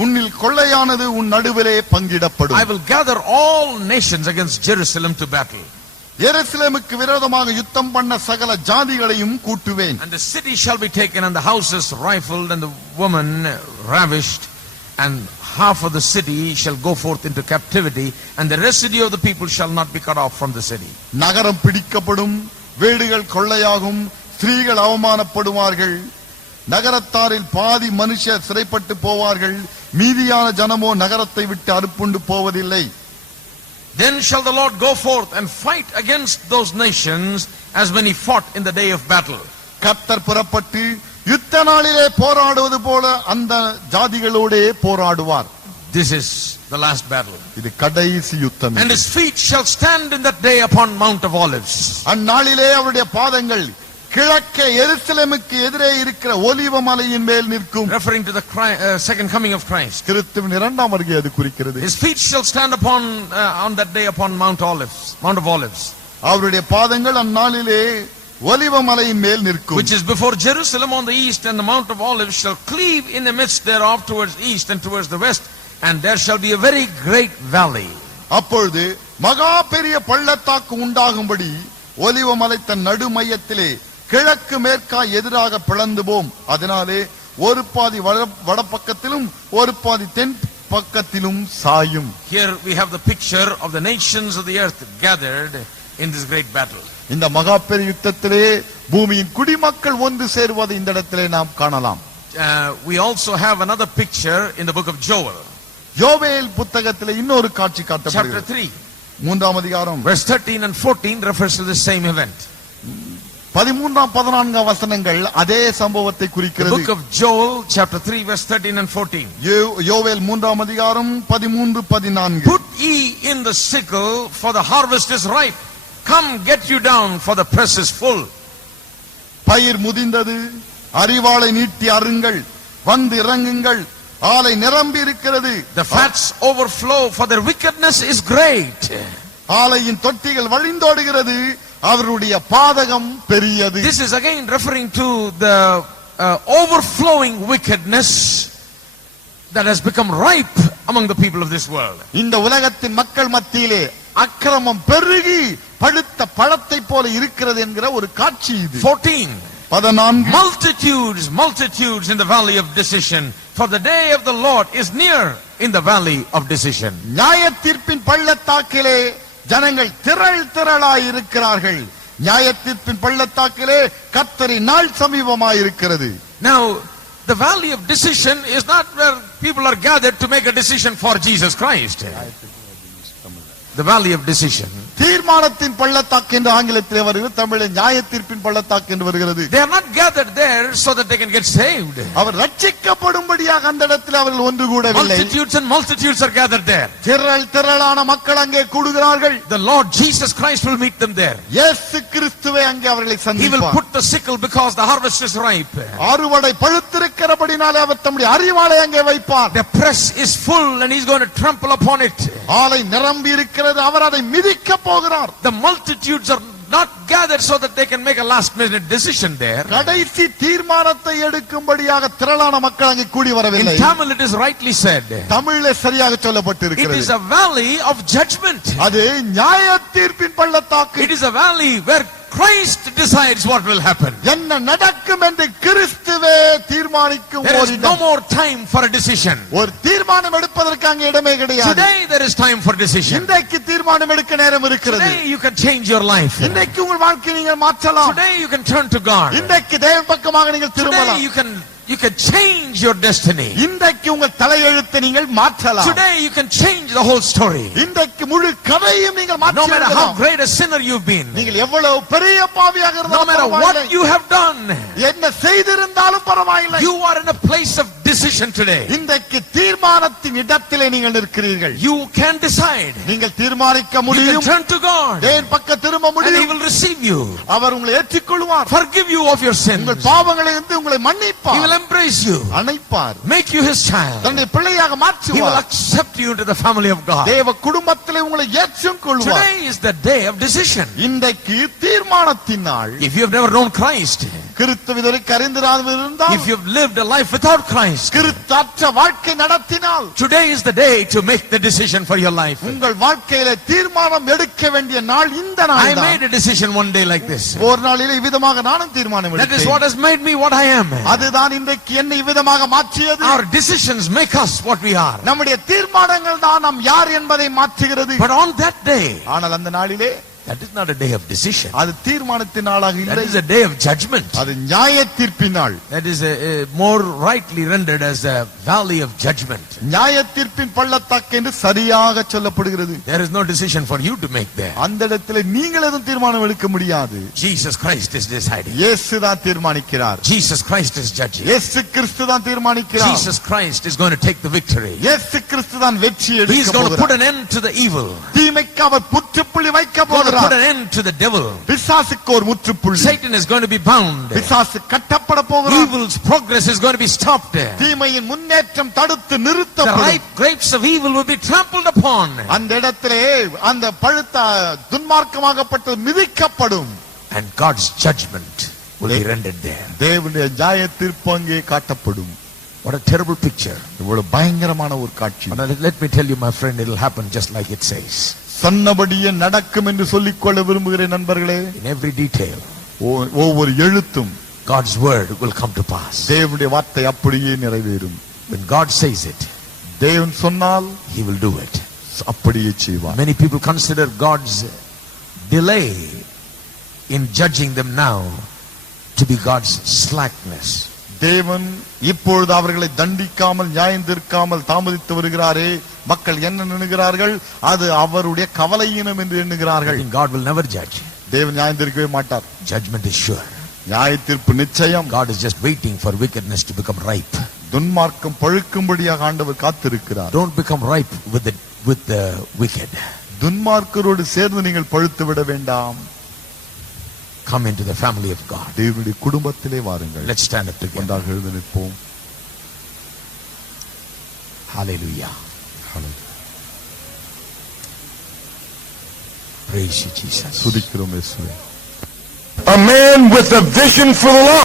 உன்னில் கொள்ளையானது உன் நடுவிலே பங்கிடப்படும். I will gather all nations against Jerusalem to battle. எருசலேமுக்கு விரோதமாக யுத்தம் பண்ண சகல ஜாதிகளையும் கூட்டுவேன். And the city shall be taken, and the houses rifled, and the woman ravished, and half of the city shall go forth into captivity, and the residue of the people shall not be cut off from the city. நகரம் பிடிக்கப்படும், வீடுகள் கொள்ளையாகும், ஸ்திரீகள் அவமானப்படுவார்கள், நகரத்தாரில் பாதி மனுஷர் சிறைப்பட்டு போவார்கள், மீதியான ஜனமோ நகரத்தை விட்டு அறுப்புண்டு போவதில்லை. Then shall the Lord go forth and fight against those nations as when he fought in the day of battle. கர்த்தர் புறப்பட்டு யுத்த நாளிலே போராடுவது போல அந்த ஜாதிகளோடே போராடுவார். This is the last battle. இது கடைசி யுத்தம். And his feet shall stand in that day upon Mount of Olives. அந்நாளிலே அவருடைய பாதங்கள் கிழக்கே எருசலேமுக்கு எதிரே இருக்கிற ஒலிவ மலையின் மேல் நிற்கும். Referring to the second coming of Christ. கிறிஸ்துவின் இரண்டாம் வருகை அது குறிக்கிறது. His feet shall stand upon on that day upon Mount of Olives. அவருடைய பாதங்கள் அந்நாளிலே ஒலிவ மலையின் மேல் நிற்கும். Which is before Jerusalem on the east, and the Mount of Olives shall cleave in the midst thereof towards east and towards the west, and there shall be a very great valley. அப்பொழுது மகா பெரிய பள்ளத்தாக்கு உண்டாகும்படி ஒலிவ மலை தன் நடு மையத்திலே கிழக்கு மேற்காய் எதிராக பிளந்து போம். அதனாலே ஒரு பாதி வடபக்கத்திலும் ஒரு பாதி தென் பக்கத்திலும் சாயும். Here we have the picture of the nations of the earth gathered in this great battle. இந்த மகா பெரிய யுத்தத்திலே பூமியின் குடிமக்கள் ஒன்று சேருவதை இந்த இடத்திலே நாம் காணலாம். We also have another picture in the book of Joel. யோவேல் புத்தகத்திலே இன்னொரு காட்சி Chapter காட்டப்படுகிறது. 3. 3ஆம் அதிகாரம் Verse 13 and 14 refers to the same event. 13 14 வசனங்கள் அதே சம்பவத்தை The குறிக்கிறது. book of Joel chapter 3 verse 13 and 14. யோவேல் 3ஆம் அதிகாரம் 13 14. Put ye in the sickle, for the harvest is ripe. Come, get you down, for the press is full. பயிர் முதிர்ந்தது, அரிவாளை நீட்டி அருங்கள், வந்து இறங்குங்கள், ஆலை நிரம்பி இருக்கிறது. The fats overflow, for their wickedness is great. ஆலையின் தொட்டிகள் வழிந்தோடுகிறது, அவருடைய பாதகம் பெரியது. This is again referring to the overflowing wickedness that has become ripe among the people of this world. இந்த உலகத்தின் மக்கள் மத்தியிலே அக்கிரமம் பெருகி பழுத்த பழத்தை போல இருக்கிறது என்கிற ஒரு காட்சி இது. 14 multitudes in the valley of decision, for the day of the Lord is near in the valley of decision. நியாயத்தீர்ப்பின் பள்ளத்தாக்கிலே ஜனங்கள் திரளாய் இருக்கிறார்கள். நியாயத்தீர்ப்பின் பள்ளத்தாக்கிலே கர்த்தரின் நாள் சமீபமாய் இருக்கிறது. Now the valley of decision is not where people are gathered to make a decision for Jesus Christ. The valley of decision தீர்மானத்தின் பள்ளத்தாக்கு என்று ஆங்கிலத்திலே வருகிறது, தமிழில் நியாய தீர்ப்பின் பள்ளத்தாக்கு என்று வருகிறது. They are not gathered there so that they can get saved. அவர் ரட்சிக்கப்படும்படியாக அந்த இடத்தில் அவர்கள் ஒன்று கூடவில்லை. Multitudes and multitudes are gathered there. திரளான மக்கள் அங்கே கூடுகிறார்கள். The Lord Jesus Christ will meet them there. இயேசு கிறிஸ்துவே அங்கே அவர்களை He will சந்திப்பார். put the sickle because the harvest is ripe. அறுவடை பழுத்திருக்கிறபடினாலே அவர் தம்முடைய அறிவாளை அங்கே வைப்பார். The press is full and he's going to trample upon it. ஆலை நிரம்பி இருக்கிறது, அவர் அதை மிதிக்க போகிறார். The multitudes are not gathered so that they can make a last minute decision there. கடைசி தீர்மானத்தை எடுக்கும்படியாக திரளான மக்கள் அங்கே கூடி வரவில்லை. In Tamil it is rightly said. தமிழிலே சரியாக It சொல்லப்பட்டிருக்கிறது. is a valley of judgment. அது நியாய தீர்ப்பின் பள்ளத்தாக்கு. It is a valley where Christ decides what will happen. என்ன நடக்கும் என்று கிறிஸ்துவே தீர்மானிக்கும். There is no more time for a decision. ஒரு தீர்மானம் எடுப்பதற்கு அங்கே இடமே கிடையாது. Today there is time for decision. இன்றைக்கு தீர்மானம் எடுக்க நேரம் இருக்கிறது. Today you can change your life. இன்றைக்கு உங்கள் வாழ்க்கையை நீங்கள் மாற்றலாம். Today you can turn to God. இன்றைக்கு தேவன் பக்கமாக நீங்கள் Today திரும்பலாம். you can change your destiny. இன்றைக்கு உங்கள் தலையெழுத்தை நீங்கள் மாற்றலாம். Today you can change the whole story. இன்றைக்கு முழு கதையும் நீங்கள் No matter how மாற்றலாம். great a sinner you've been, நீங்கள் எவ்வளவு பெரிய பாவியாக no இருந்தாலும் matter பரவாயில்லை. what you have done, என்ன செய்திருந்தாலும் பரவாயில்லை. you are in a place of decision today. இன்றைக்கு தீர்மானத்தின் இடத்திலே நீங்கள் நிற்கிறீர்கள். You can decide. நீங்கள் தீர்மானிக்க You can முடியும். turn to God தேவன் பக்கம் திரும்ப and He முடியும். will receive you, அவர் உங்களை ஏற்றுக்கொள்வார். forgive you of your sins. உங்கள் பாவங்களை வந்து உங்களை He will மன்னிப்பார், embrace you, அணைப்பார், make you His child. தன்னை பிள்ளையாக He will மாற்றுவார். accept you into the family of God. தேவ குடும்பத்திலே உங்களை ஏற்றும் கொள்வார். Today is the day of decision. இன்றைக்கு தீர்மானத்தின் நாள். If you have never known Christ, கிறிஸ்துவினரை அறிந்திராதிருந்தால், if you have lived a life without Christ, கிறிஸ்தற்ற வாழ்க்கை நடத்தினால், today is the day to make the decision for your life. உங்கள் வாழ்க்கையில தீர்மானம் எடுக்க வேண்டிய நாள் இந்த I நாள் தான். made a decision one day like this. ஒரு நாளிலே இவ்விதமாக நானும் தீர்மானம் That is எடுத்தேன். what has made me what I am. அதுதான் இன்றைக்கு என்னை இவ்விதமாக மாற்றியது. Our decisions make us what we are. நம்முடைய தீர்மானங்கள் தான் நாம் யார் என்பதை மாற்றுகிறது. But on that day, ஆனால் அந்த நாளிலே that is not a day of decision. அது தீர்மானத்தின் நாளாக That இல்லை. is a day of judgment. அது நியாய தீர்ப்பின் நாள். That is more rightly rendered as a valley of judgment. நியாய தீர்ப்பின் பள்ளத்தாக்கு என்று சரியாக சொல்லப்படுகிறது. There is no decision for you to make there. அந்த இடத்துல நீங்கள் எதுவும் தீர்மானம் எடுக்க முடியாது. Jesus Christ is deciding. இயேசு தான் தீர்மானிக்கிறார். Jesus Christ is judging. இயேசு கிறிஸ்து தான் தீர்மானிக்கிறார். Jesus Christ is going to take the victory. இயேசு கிறிஸ்து தான் வெற்றி He is எடுக்க going to put போகிறார். an end to the evil. தீமைக்கு அவர் முற்றுப்புள்ளி வைக்க Going to put போகிறார். an end to the devil. பிசாசுக்கு ஒரு முற்றுப்புள்ளி. Satan is going to be bound. பிசாசு கட்டப்பட போகிறார். Evil's progress is going to be stopped. தீமையின் முன்னேற்றம் தடுத்து The நிறுத்தப்படும். ripe grapes of evil will be trampled upon. அந்த இடத்திலே அந்த பழுத்த துன்மார்க்கமாகப்பட்டது மிதிக்கப்படும். And God's judgment will be rendered there. தேவனுடைய நியாய தீர்ப்பு அங்கே காட்டப்படும். What a terrible picture. இவ்வளவு பயங்கரமான ஒரு காட்சி. But let me tell you, my friend, it will happen just like it says. சொன்னபடியே நடக்கும் என்று சொல்லிக்கொள்ள விரும்புகிறேன் நண்பர்களே. In every detail, ஒவ்வொரு எழுத்தும் God's word will come to pass. தேவனுடைய வார்த்தை அப்படியே நிறைவேறும். When God says it, தேவன் சொன்னால் He will do it. அப்படியே செய்வார். Many people consider God's delay in judging them now to be God's slackness. தேவன் இப்பொழுது அவர்களை தண்டிக்காமல் நியாயம் தீர்க்காமல் தாமதித்து வருகிறாரே, மக்கள் என்ன எண்ணுகிறார்கள்? அது அவருடைய கவலையினம் என்று I எண்ணுகிறார்கள். think God will never judge. தேவன் நியாயம் தீர்க்கவே மாட்டார். Judgment is sure. நியாய தீர்ப்பு நிச்சயம். God is just waiting for wickedness to become ripe. துன்மார்க்கம் பழுக்கும்படியாக ஆண்டவர் காத்திருக்கிறார். Don't become ripe with the wicked. துன்மார்க்கரோடு சேர்ந்து நீங்கள் பழுத்து விட வேண்டாம். Come into the family of God. தேவனுடைய குடும்பத்திலே வாருங்கள். Let's stand up together. ஒன்றாக எழுந்து நிற்போம். Hallelujah. Praise you, Jesus. துதிக்கிறோம் இயேசுவே. A man with a vision for the Lord.